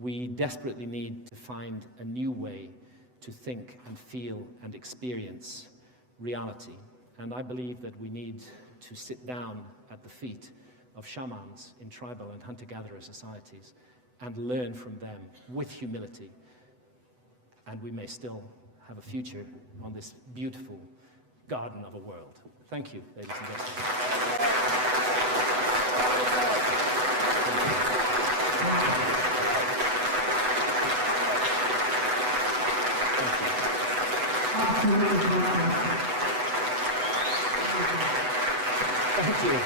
We desperately need to find a new way to think and feel and experience reality. And I believe that we need to sit down at the feet of shamans in tribal and hunter-gatherer societies and learn from them with humility. And we may still have a future on this beautiful garden of a world. Thank you, ladies and gentlemen. Thank you.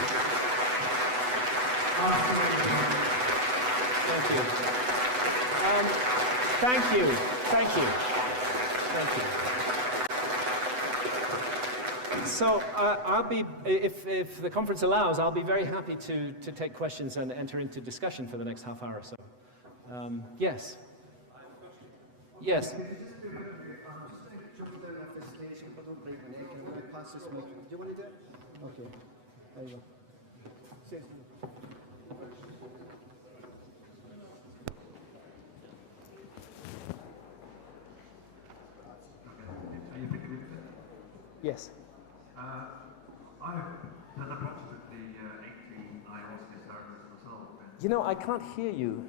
Thank you. Thank you. Thank you. So I'll be, if the conference allows, I'll be very happy to take questions and enter into discussion for the next half hour or so. Yes. Yes. Do you want to do it? Okay. There you go. Yes. I've done approximately 18 ayahuasca ceremonies myself. You know, I can't hear you.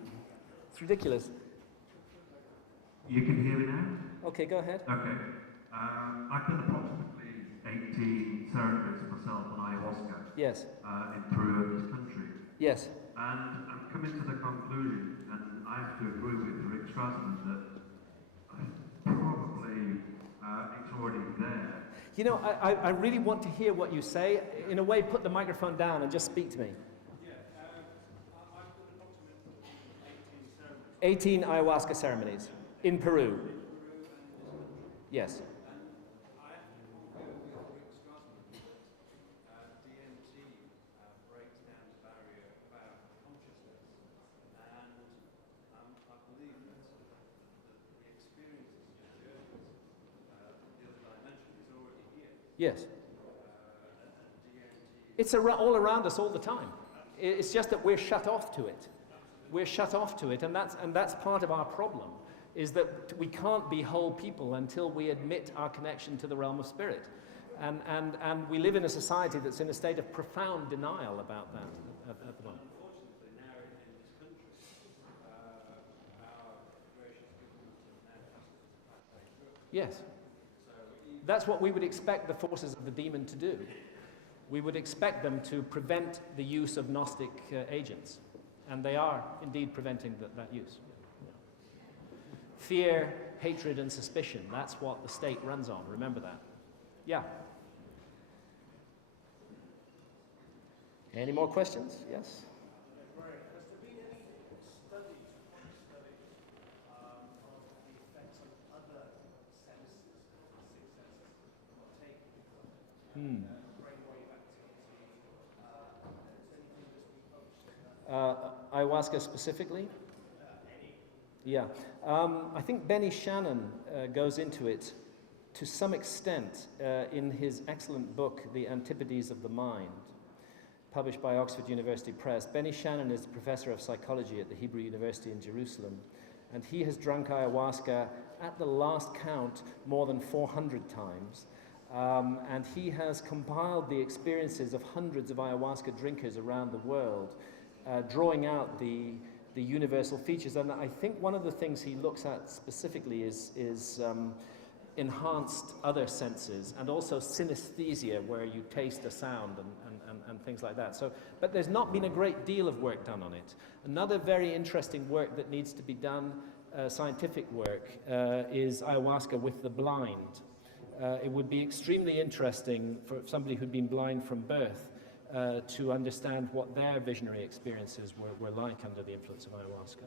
It's ridiculous. You can hear me now? Okay, go ahead. Okay. I've done approximately 18 ceremonies myself on ayahuasca. Yes. In Peru, in this country. Yes. And I'm coming to the conclusion, and I have to agree with Rick Strassman, that probably it's already there. You know, I really want to hear what you say. In a way, put the microphone down and just speak to me. Yeah, I've done approximately 18 ayahuasca ceremonies in Peru. Yes. I have to concur with Rick Strassman that DMT breaks down the barrier about consciousness, and I believe that the experiences and journeys, the other dimension is already here. Yes. DMT. It's all around us all the time. It's just that we're shut off to it. We're shut off to it, and that's part of our problem, is that we can't be whole people until we admit our connection to the realm of spirit. And we live in a society that's in a state of profound denial about that at the moment. Unfortunately, now in this country, our gracious government have now passed a pathway through. Yes. That's what we would expect the forces of the demon to do. We would expect them to prevent the use of Gnostic agents. And they are indeed preventing that use. Fear, hatred, and suspicion, that's what the state runs on. Remember that. Yeah. Any more questions? Yes? Has there been any studies, of the effects of ayahuasca specifically? Yeah. I think Benny Shannon goes into it to some extent in his excellent book, The Antipodes of the Mind, published by Oxford University Press. Benny Shannon is a professor of psychology at the Hebrew University in Jerusalem, and he has drunk ayahuasca at the last count more than 400 times. And he has compiled the experiences of hundreds of ayahuasca drinkers around the world, drawing out the universal features. And I think one of the things he looks at specifically is enhanced other senses, and also synesthesia, where you taste a sound and things like that. So, but there's not been a great deal of work done on it. Another very interesting work that needs to be done, scientific work, is ayahuasca with the blind. It would be extremely interesting for somebody who'd been blind from birth to understand what their visionary experiences were like under the influence of ayahuasca.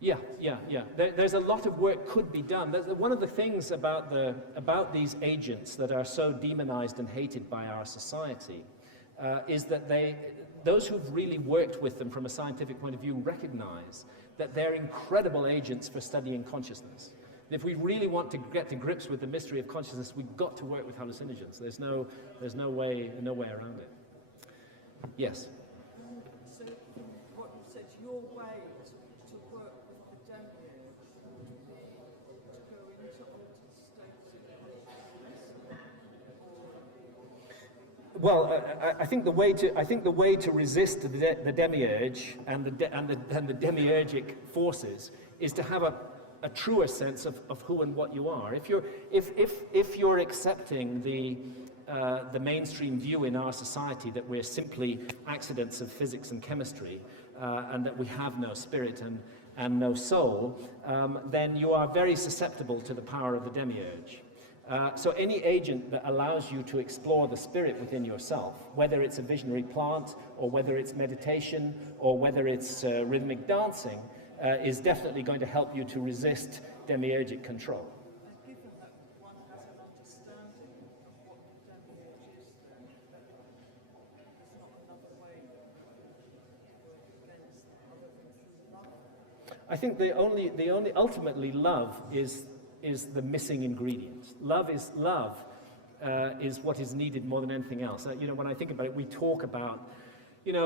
Yeah. There's a lot of work could be done. One of the things about these agents that are so demonized and hated by our society is that those who've really worked with them from a scientific point of view recognize that they're incredible agents for studying consciousness. If we really want to get to grips with the mystery of consciousness, we've got to work with hallucinogens. There's no way around it. Yes? So what you said, your way to work with the demiurge would be to go into altered states of consciousness? Well, I think the way to resist the demiurge and the demiurgic forces is to have a truer sense of who and what you are. If you're accepting the mainstream view in our society that we're simply accidents of physics and chemistry, and that we have no spirit and no soul, then you are very susceptible to the power of the demiurge. So any agent that allows you to explore the spirit within yourself, whether it's a visionary plant, or whether it's meditation, or whether it's rhythmic dancing, is definitely going to help you to resist demiurgic control. And given that one has an understanding of what the demiurge is, then there's not another way to work against other things than love. I think the only ultimately love is the missing ingredient. Love is what is needed more than anything else. When I think about it, we talk about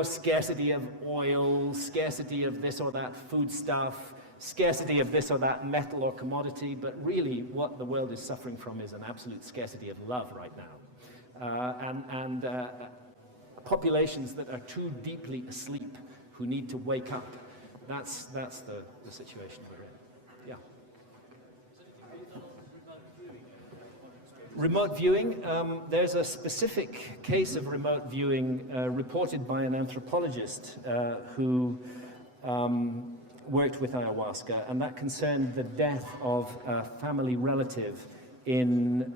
scarcity of oil, scarcity of this or that foodstuff, scarcity of this or that metal or commodity, but really what the world is suffering from is an absolute scarcity of love right now. And populations that are too deeply asleep, who need to wake up. That's the situation we're in. Yeah. Remote viewing, there's a specific case of remote viewing reported by an anthropologist who worked with ayahuasca, and that concerned the death of a family relative in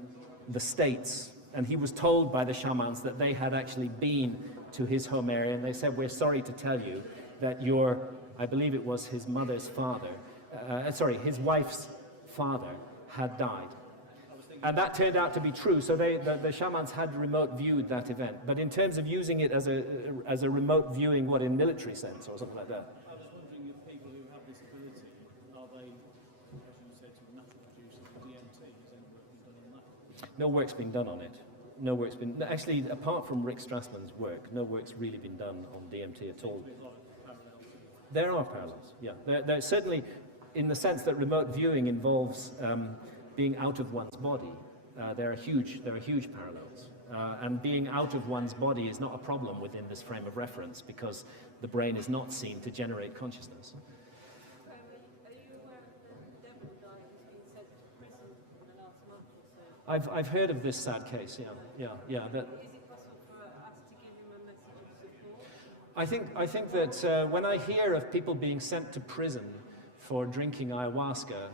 the States. And he was told by the shamans that they had actually been to his home area, and they said, "We're sorry to tell you that I believe it was his mother's father, his wife's father had died." And that turned out to be true, so the shamans had remote viewed that event. But in terms of using it as a remote viewing, what, in military sense or something like that? I was wondering if people who have this ability, are they, as you said, sort of natural producers of DMT? Has any work been done on that? No work's been done on it. No work's been, actually, apart from Rick Strassman's work, no work's really been done on DMT at all. There are parallels, yeah. There certainly, in the sense that remote viewing involves being out of one's body. There are huge parallels. And being out of one's body is not a problem within this frame of reference, because the brain is not seen to generate consciousness. Are you aware of the devil guy who's been sent to prison in the last month or so? I've heard of this sad case, yeah. Is it possible for us to give him a message of support? I think that when I hear of people being sent to prison for drinking ayahuasca,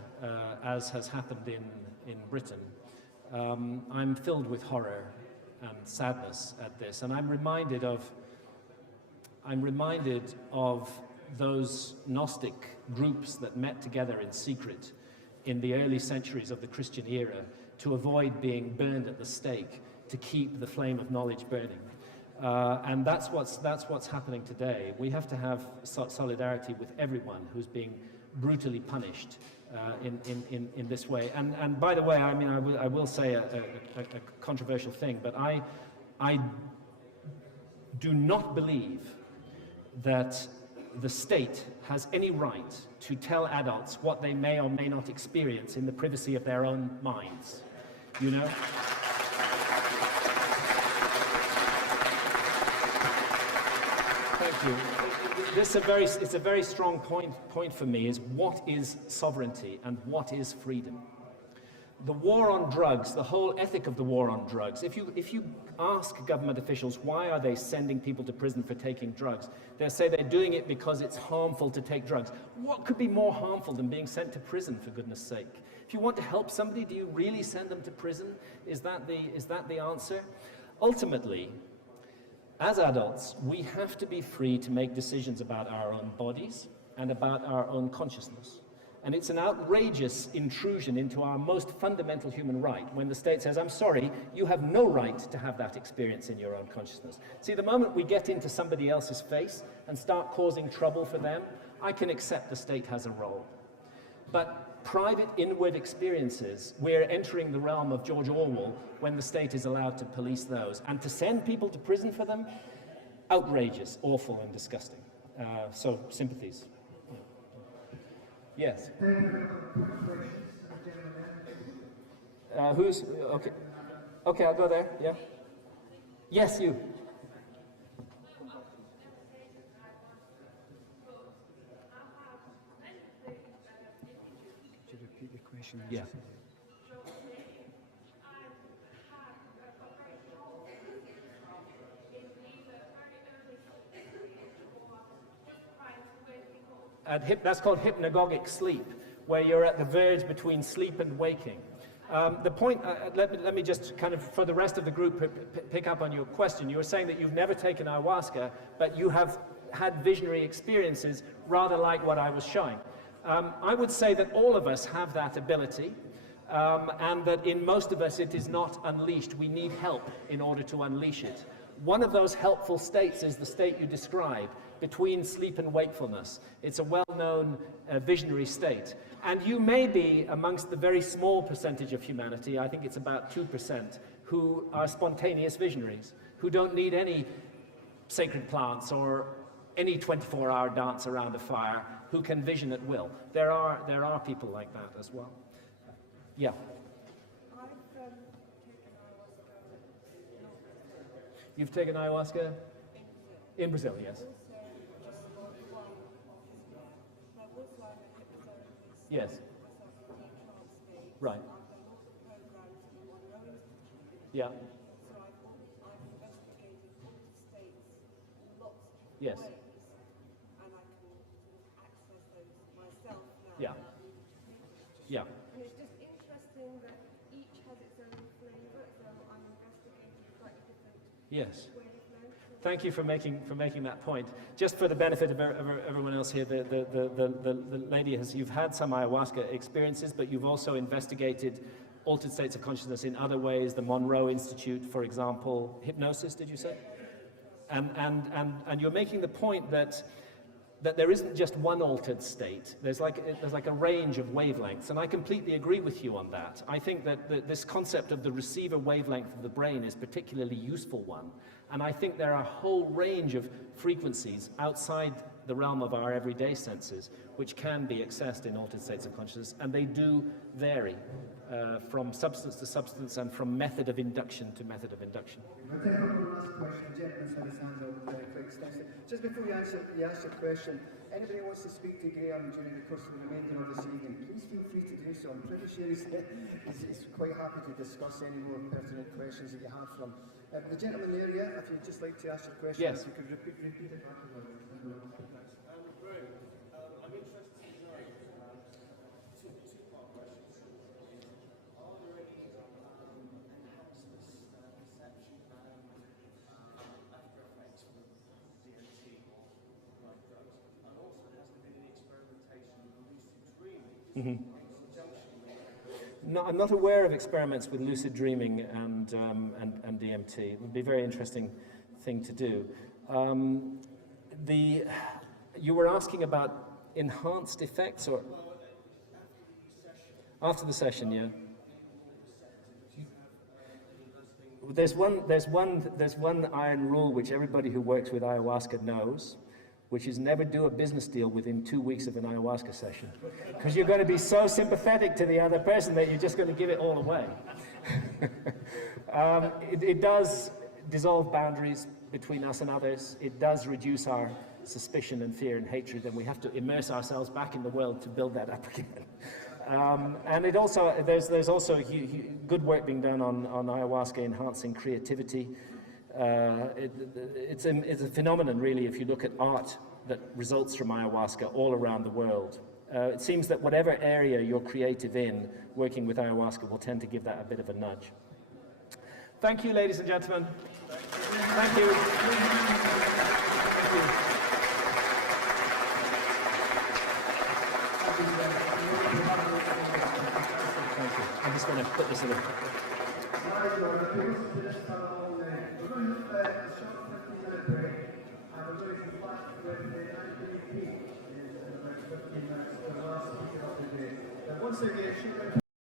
as has happened in Britain, I'm filled with horror and sadness at this, and I'm reminded of those Gnostic groups that met together in secret in the early centuries of the Christian era to avoid being burned at the stake, to keep the flame of knowledge burning. And that's what's happening today. We have to have solidarity with everyone who's being brutally punished in this way. And by the way, I mean, I will say a controversial thing, but I do not believe that the state has any right to tell adults what they may or may not experience in the privacy of their own minds. You know? Thank you. It's a very strong point for me, is what is sovereignty and what is freedom? The war on drugs, the whole ethic of the war on drugs, if you ask government officials why are they sending people to prison for taking drugs, they'll say they're doing it because it's harmful to take drugs. What could be more harmful than being sent to prison, for goodness sake? If you want to help somebody, do you really send them to prison? Is that the answer? Ultimately, as adults, we have to be free to make decisions about our own bodies and about our own consciousness. And it's an outrageous intrusion into our most fundamental human right when the state says, I'm sorry, you have no right to have that experience in your own consciousness. See, the moment we get into somebody else's face and start causing trouble for them, I can accept the state has a role. But private inward experiences, we're entering the realm of George Orwell when the state is allowed to police those. And to send people to prison for them, outrageous, awful, and disgusting. So, sympathies. Yes. Who's, okay. Okay, I'll go there, yeah. Yes, you. Could you repeat the question? Yeah. That's called hypnagogic sleep, where you're at the verge between sleep and waking. The point, let me just kind of, for the rest of the group, pick up on your question. You were saying that you've never taken ayahuasca, but you have had visionary experiences rather like what I was showing. I would say that all of us have that ability, and that in most of us it is not unleashed. We need help in order to unleash it. One of those helpful states is the state you describe, between sleep and wakefulness. It's a well-known visionary state. And you may be amongst the very small percentage of humanity, I think it's about 2%, who are spontaneous visionaries, who don't need any sacred plants or any 24-hour dance around a fire, who can vision at will. There are people like that as well. Yeah. I've taken ayahuasca. You've taken ayahuasca? In Brazil, yes. Yes. Right. Yeah. So I've investigated all the states in lots of Yes. ways, and I can access those myself now. Yeah. Yeah. And it's just interesting that each has its own flavour, so I'm investigating slightly different Yes. wavelengths. Thank you for making that point. Just for the benefit of everyone else here, the lady you've had some ayahuasca experiences, but you've also investigated altered states of consciousness in other ways, the Monroe Institute, for example, hypnosis, did you say? And you're making the point that there isn't just one altered state. There's like a range of wavelengths, and I completely agree with you on that. I think that this concept of the receiver wavelength of the brain is a particularly useful one, and I think there are a whole range of frequencies outside the realm of our everyday senses which can be accessed in altered states of consciousness, and they do vary from substance to substance and from method of induction to method of induction. I'll take one last question. The gentleman's had his hand up quite extensively. Just before you ask your question, anybody who wants to speak to Graham during the course of the remainder of this evening, please feel free to do so. I'm pretty sure he's quite happy to discuss any more pertinent questions that you have from him. The gentleman there, yeah, if you'd just like to ask your question, Yes. if you could repeat it back to him. I'm interested to know two-part questions. Are there any enhancements, perception and after effects from DMT or like drugs? And also, has there been any experimentation with lucid dreaming in conjunction with I'm not aware of experiments with lucid dreaming and DMT. It would be a very interesting thing to do. You were asking about enhanced effects, or after the session, yeah. There's one iron rule which everybody who works with ayahuasca knows, which is never do a business deal within 2 weeks of an ayahuasca session, because you're going to be so sympathetic to the other person that you're just going to give it all away. It does dissolve boundaries between us and others. It does reduce our suspicion and fear and hatred, and we have to immerse ourselves back in the world to build that up again. And it also, there's also good work being done on ayahuasca enhancing creativity. It's a phenomenon, really, if you look at art that results from ayahuasca all around the world. It seems that whatever area you're creative in, working with ayahuasca will tend to give that a bit of a nudge. Thank you, ladies and gentlemen. Thank you. Thank you. I'm just going to put this in a... Once again,